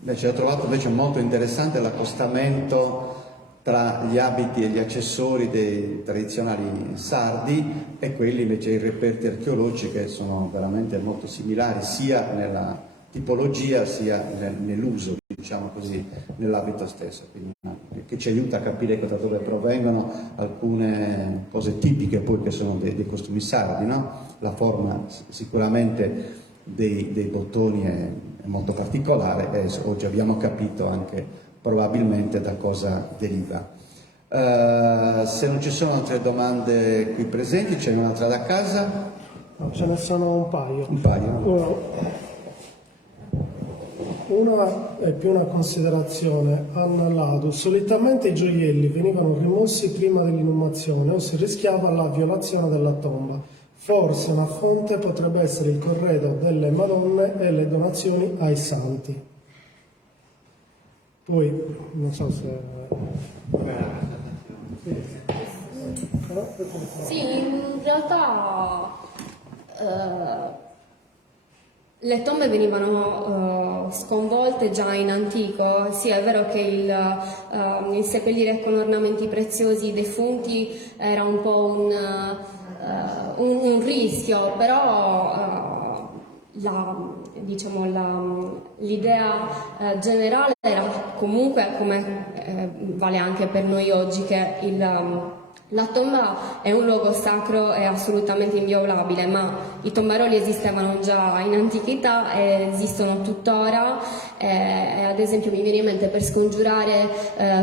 Invece ho trovato invece molto interessante l'accostamento tra gli abiti e gli accessori dei tradizionali sardi e quelli invece i reperti archeologici, che sono veramente molto similari sia nella tipologia sia nell'uso, diciamo così, nell'abito stesso, quindi, che ci aiuta a capire da dove provengono alcune cose tipiche poi che sono dei costumi sardi, no? La forma sicuramente dei bottoni è molto particolare e oggi abbiamo capito anche probabilmente da cosa deriva. Se non ci sono altre domande qui presenti, c'è un'altra da casa? No, ce ne sono un paio. Un paio. Una è più una considerazione. Anna Ladu: solitamente i gioielli venivano rimossi prima dell'inumazione o si rischiava la violazione della tomba. Forse una fonte potrebbe essere il corredo delle Madonne e le donazioni ai santi. Poi, non so se... Sì, in realtà le tombe venivano sconvolte già in antico. Sì, è vero che il seppellire con ornamenti preziosi i defunti era un po' un rischio, però l'idea generale era comunque, come vale anche per noi oggi, che la tomba è un luogo sacro e assolutamente inviolabile, ma i tombaroli esistevano già in antichità e esistono tuttora, e ad esempio mi viene in mente, per scongiurare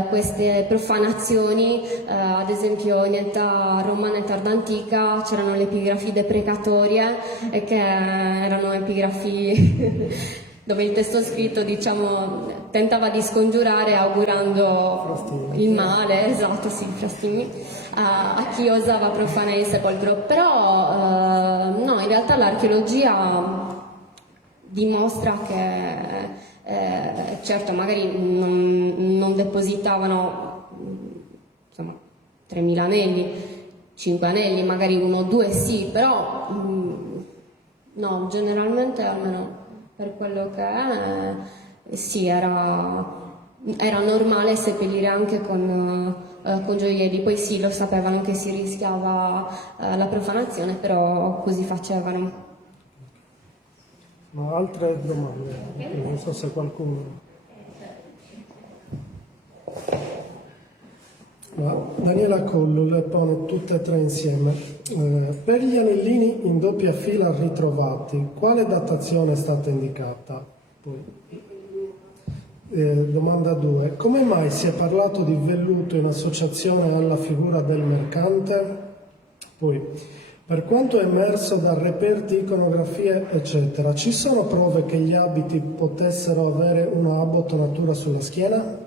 queste profanazioni, ad esempio in età romana e tardantica c'erano le epigrafi deprecatorie, e che erano epigrafi dove il testo scritto, diciamo, tentava di scongiurare augurando il male, esatto, sì, frastigni, a chi osava profanare il sepolcro. Però no, in realtà l'archeologia dimostra che certo magari non depositavano, insomma, 3.000 anelli, 5 anelli, magari 1 o 2 sì, però no, generalmente almeno per quello che è, sì, era normale seppellire anche con gioielli. Poi sì, lo sapevano che si rischiava la profanazione, però così facevano. Ma altre domande? Non so se qualcuno... Daniela Collo le pone tutte e tre insieme. Per gli anellini in doppia fila ritrovati, quale datazione è stata indicata? Poi, domanda 2. Come mai si è parlato di velluto in associazione alla figura del mercante? Poi, per quanto è emerso da reperti, iconografie, eccetera, ci sono prove che gli abiti potessero avere una abbotonatura sulla schiena?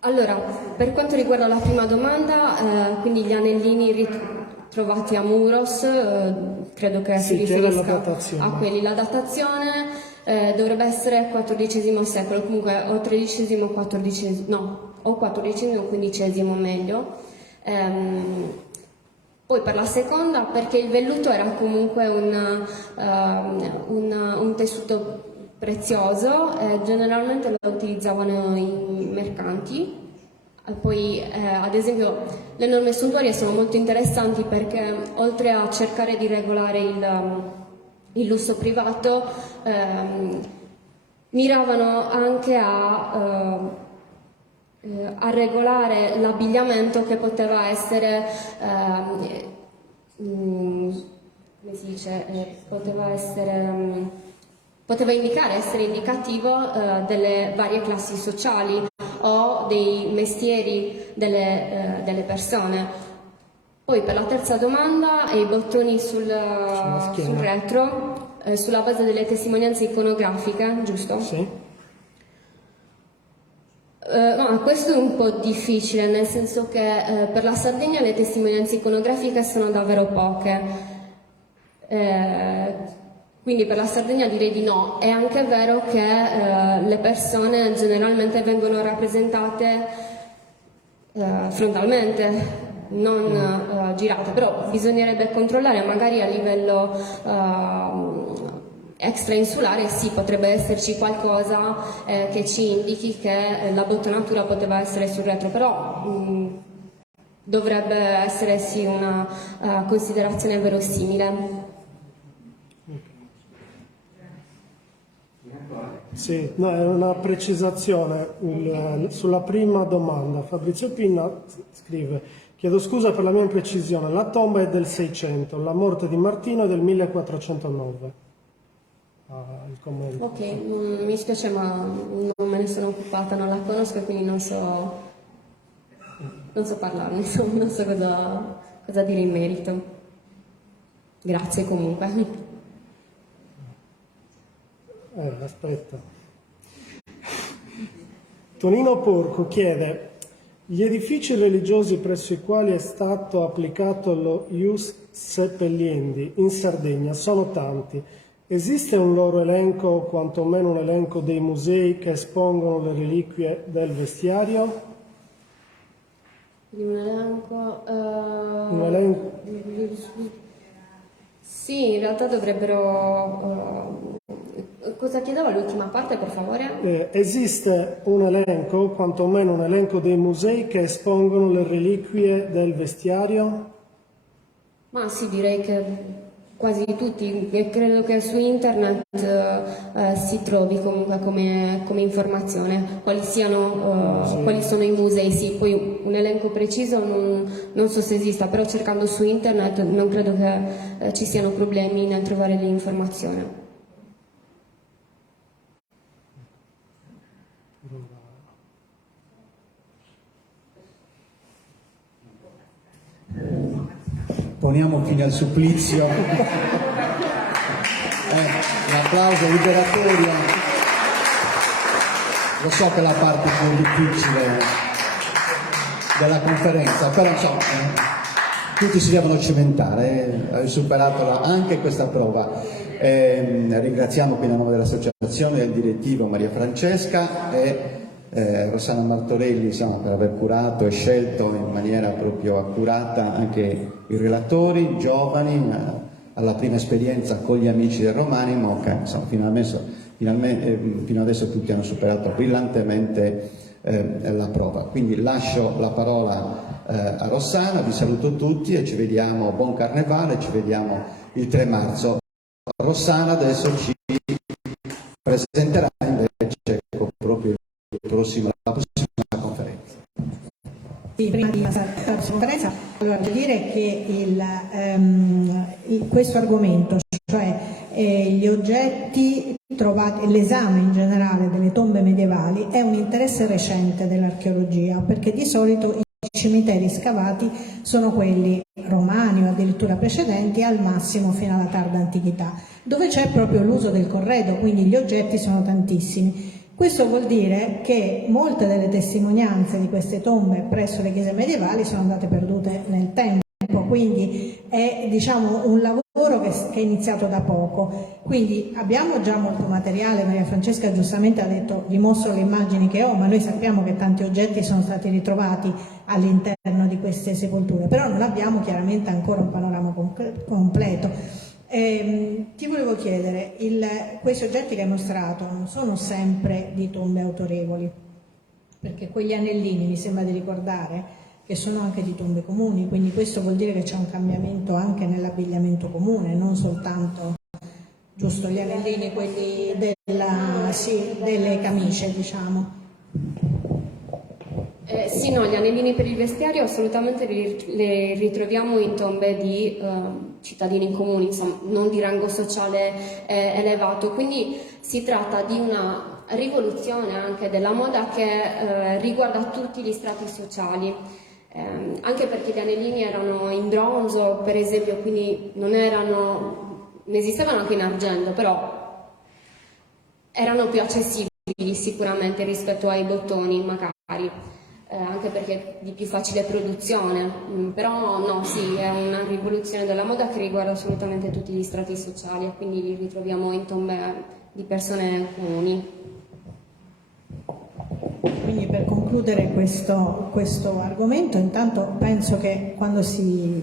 Allora, per quanto riguarda la prima domanda, quindi gli anellini ritrovati a Muros, credo che si riferisca a quelli. La datazione dovrebbe essere XIV secolo, comunque o XIII o XIV, no, o XIV o XV meglio. Poi per la seconda, perché il velluto era comunque un tessuto prezioso, generalmente lo utilizzavano i mercanti. Poi ad esempio le norme suntuarie sono molto interessanti perché oltre a cercare di regolare il lusso privato, miravano anche a regolare l'abbigliamento, che poteva essere come si dice, poteva essere indicativo delle varie classi sociali o dei mestieri delle persone. Poi per la terza domanda, i bottoni sul retro, sulla base delle testimonianze iconografiche, giusto? Sì. No, questo è un po' difficile, nel senso che per la Sardegna le testimonianze iconografiche sono davvero poche. Quindi per la Sardegna direi di no. È anche vero che le persone generalmente vengono rappresentate frontalmente, non girate, però bisognerebbe controllare, magari a livello extrainsulare sì, potrebbe esserci qualcosa che ci indichi che la bottonatura poteva essere sul retro, però dovrebbe essere sì una considerazione verosimile. Sì, no, è una precisazione sulla prima domanda. Fabrizio Pinna scrive: chiedo scusa per la mia imprecisione, la tomba è del 600, la morte di Martino è del 1409. Il commento. Ok, mi spiace ma non me ne sono occupata, non la conosco e quindi non so parlarne, insomma, non so cosa dire in merito. Grazie comunque. Aspetta. Tonino Porco chiede: gli edifici religiosi presso i quali è stato applicato lo ius seppelliendi in Sardegna sono tanti. Esiste un loro elenco o quantomeno un elenco dei musei che espongono le reliquie del vestiario? Un elenco? Un elenco? Sì, in realtà dovrebbero... Cosa chiedeva l'ultima parte, per favore? Esiste un elenco, o quantomeno un elenco dei musei che espongono le reliquie del vestiario? Ma sì, direi che quasi tutti, e credo che su internet si trovi comunque come informazione quali sono i musei. Sì, poi un elenco preciso non so se esista, però cercando su internet non credo che ci siano problemi nel trovare l'informazione. Poniamo fine al supplizio. L'applauso liberatorio. Lo so che è la parte più difficile della conferenza, però insomma tutti si devono cimentare, hai superato anche questa prova. Ringraziamo qui a nome dell'associazione il direttivo Maria Francesca e Rossana Martorelli, insomma, per aver curato e scelto in maniera proprio accurata anche i relatori giovani, alla prima esperienza con gli amici del Romanimo, che insomma, fino adesso tutti hanno superato brillantemente la prova. Quindi lascio la parola a Rossana, vi saluto tutti e ci vediamo, buon carnevale, ci vediamo il 3 marzo. Rossana adesso ci presenterà invece proprio la prossima conferenza. Sì, prima di passare alla prossima conferenza, allora devo dire che questo argomento, cioè gli oggetti trovati, l'esame in generale delle tombe medievali, è un interesse recente dell'archeologia, perché di solito i cimiteri scavati sono quelli romani o addirittura precedenti, al massimo fino alla tarda antichità, dove c'è proprio l'uso del corredo, quindi gli oggetti sono tantissimi. Questo vuol dire che molte delle testimonianze di queste tombe presso le chiese medievali sono andate perdute nel tempo, quindi è, diciamo, un lavoro che è iniziato da poco. Quindi abbiamo già molto materiale, Maria Francesca giustamente ha detto, vi mostro le immagini che ho, ma noi sappiamo che tanti oggetti sono stati ritrovati all'interno di queste sepolture, però non abbiamo chiaramente ancora un panorama completo. Ti volevo chiedere, questi oggetti che hai mostrato non sono sempre di tombe autorevoli, perché quegli anellini mi sembra di ricordare che sono anche di tombe comuni, quindi questo vuol dire che c'è un cambiamento anche nell'abbigliamento comune, non soltanto giusto gli anellini, quelli delle camicie, diciamo. Sì, no, gli anellini per il vestiario assolutamente li ritroviamo in tombe di cittadini comuni, insomma, non di rango sociale elevato, quindi si tratta di una rivoluzione anche della moda che riguarda tutti gli strati sociali, anche perché gli anellini erano in bronzo, per esempio, quindi ne esistevano anche in argento, però erano più accessibili sicuramente rispetto ai bottoni magari. Anche perché di più facile produzione, però no, sì, è una rivoluzione della moda che riguarda assolutamente tutti gli strati sociali e quindi li ritroviamo in tombe di persone comuni. Quindi per concludere questo argomento, intanto penso che quando si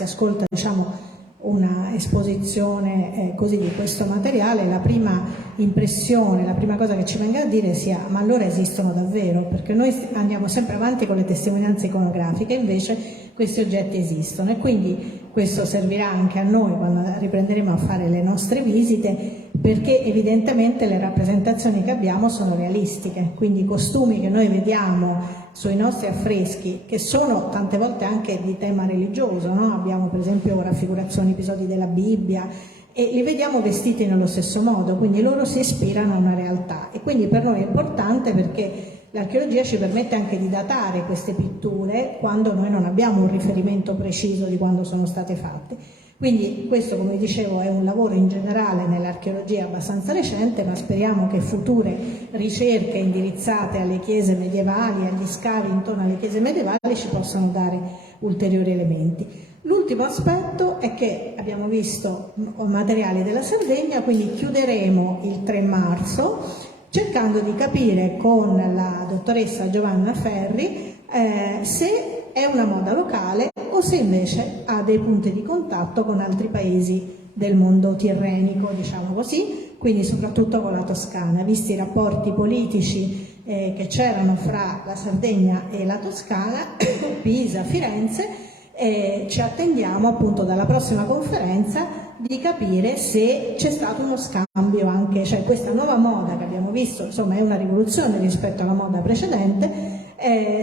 ascolta, diciamo, una esposizione così di questo materiale, la prima impressione, la prima cosa che ci venga a dire sia: ma allora esistono davvero? Perché noi andiamo sempre avanti con le testimonianze iconografiche, invece questi oggetti esistono, e quindi questo servirà anche a noi quando riprenderemo a fare le nostre visite, perché evidentemente le rappresentazioni che abbiamo sono realistiche, quindi i costumi che noi vediamo sui nostri affreschi, che sono tante volte anche di tema religioso, no? Abbiamo per esempio raffigurazioni, episodi della Bibbia, e li vediamo vestiti nello stesso modo, quindi loro si ispirano a una realtà, e quindi per noi è importante perché l'archeologia ci permette anche di datare queste pitture quando noi non abbiamo un riferimento preciso di quando sono state fatte. Quindi questo, come dicevo, è un lavoro in generale nell'archeologia abbastanza recente, ma speriamo che future ricerche indirizzate alle chiese medievali, agli scavi intorno alle chiese medievali ci possano dare ulteriori elementi. L'ultimo aspetto è che abbiamo visto materiali della Sardegna, quindi chiuderemo il 3 marzo cercando di capire con la dottoressa Giovanna Ferri se è una moda locale o se invece ha dei punti di contatto con altri paesi del mondo tirrenico, diciamo così, quindi soprattutto con la Toscana, visti i rapporti politici che c'erano fra la Sardegna e la Toscana, Pisa, Firenze. Ci attendiamo appunto dalla prossima conferenza di capire se c'è stato uno scambio anche, cioè questa nuova moda che abbiamo visto, insomma è una rivoluzione rispetto alla moda precedente,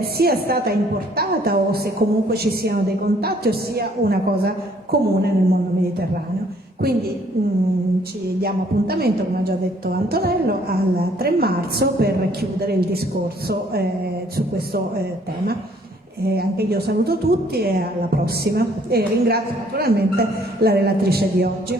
sia stata importata o se comunque ci siano dei contatti o sia una cosa comune nel mondo mediterraneo. Quindi ci diamo appuntamento, come ha già detto Antonello, al 3 marzo per chiudere il discorso su questo tema. Anche io saluto tutti e alla prossima, e ringrazio naturalmente la relatrice di oggi.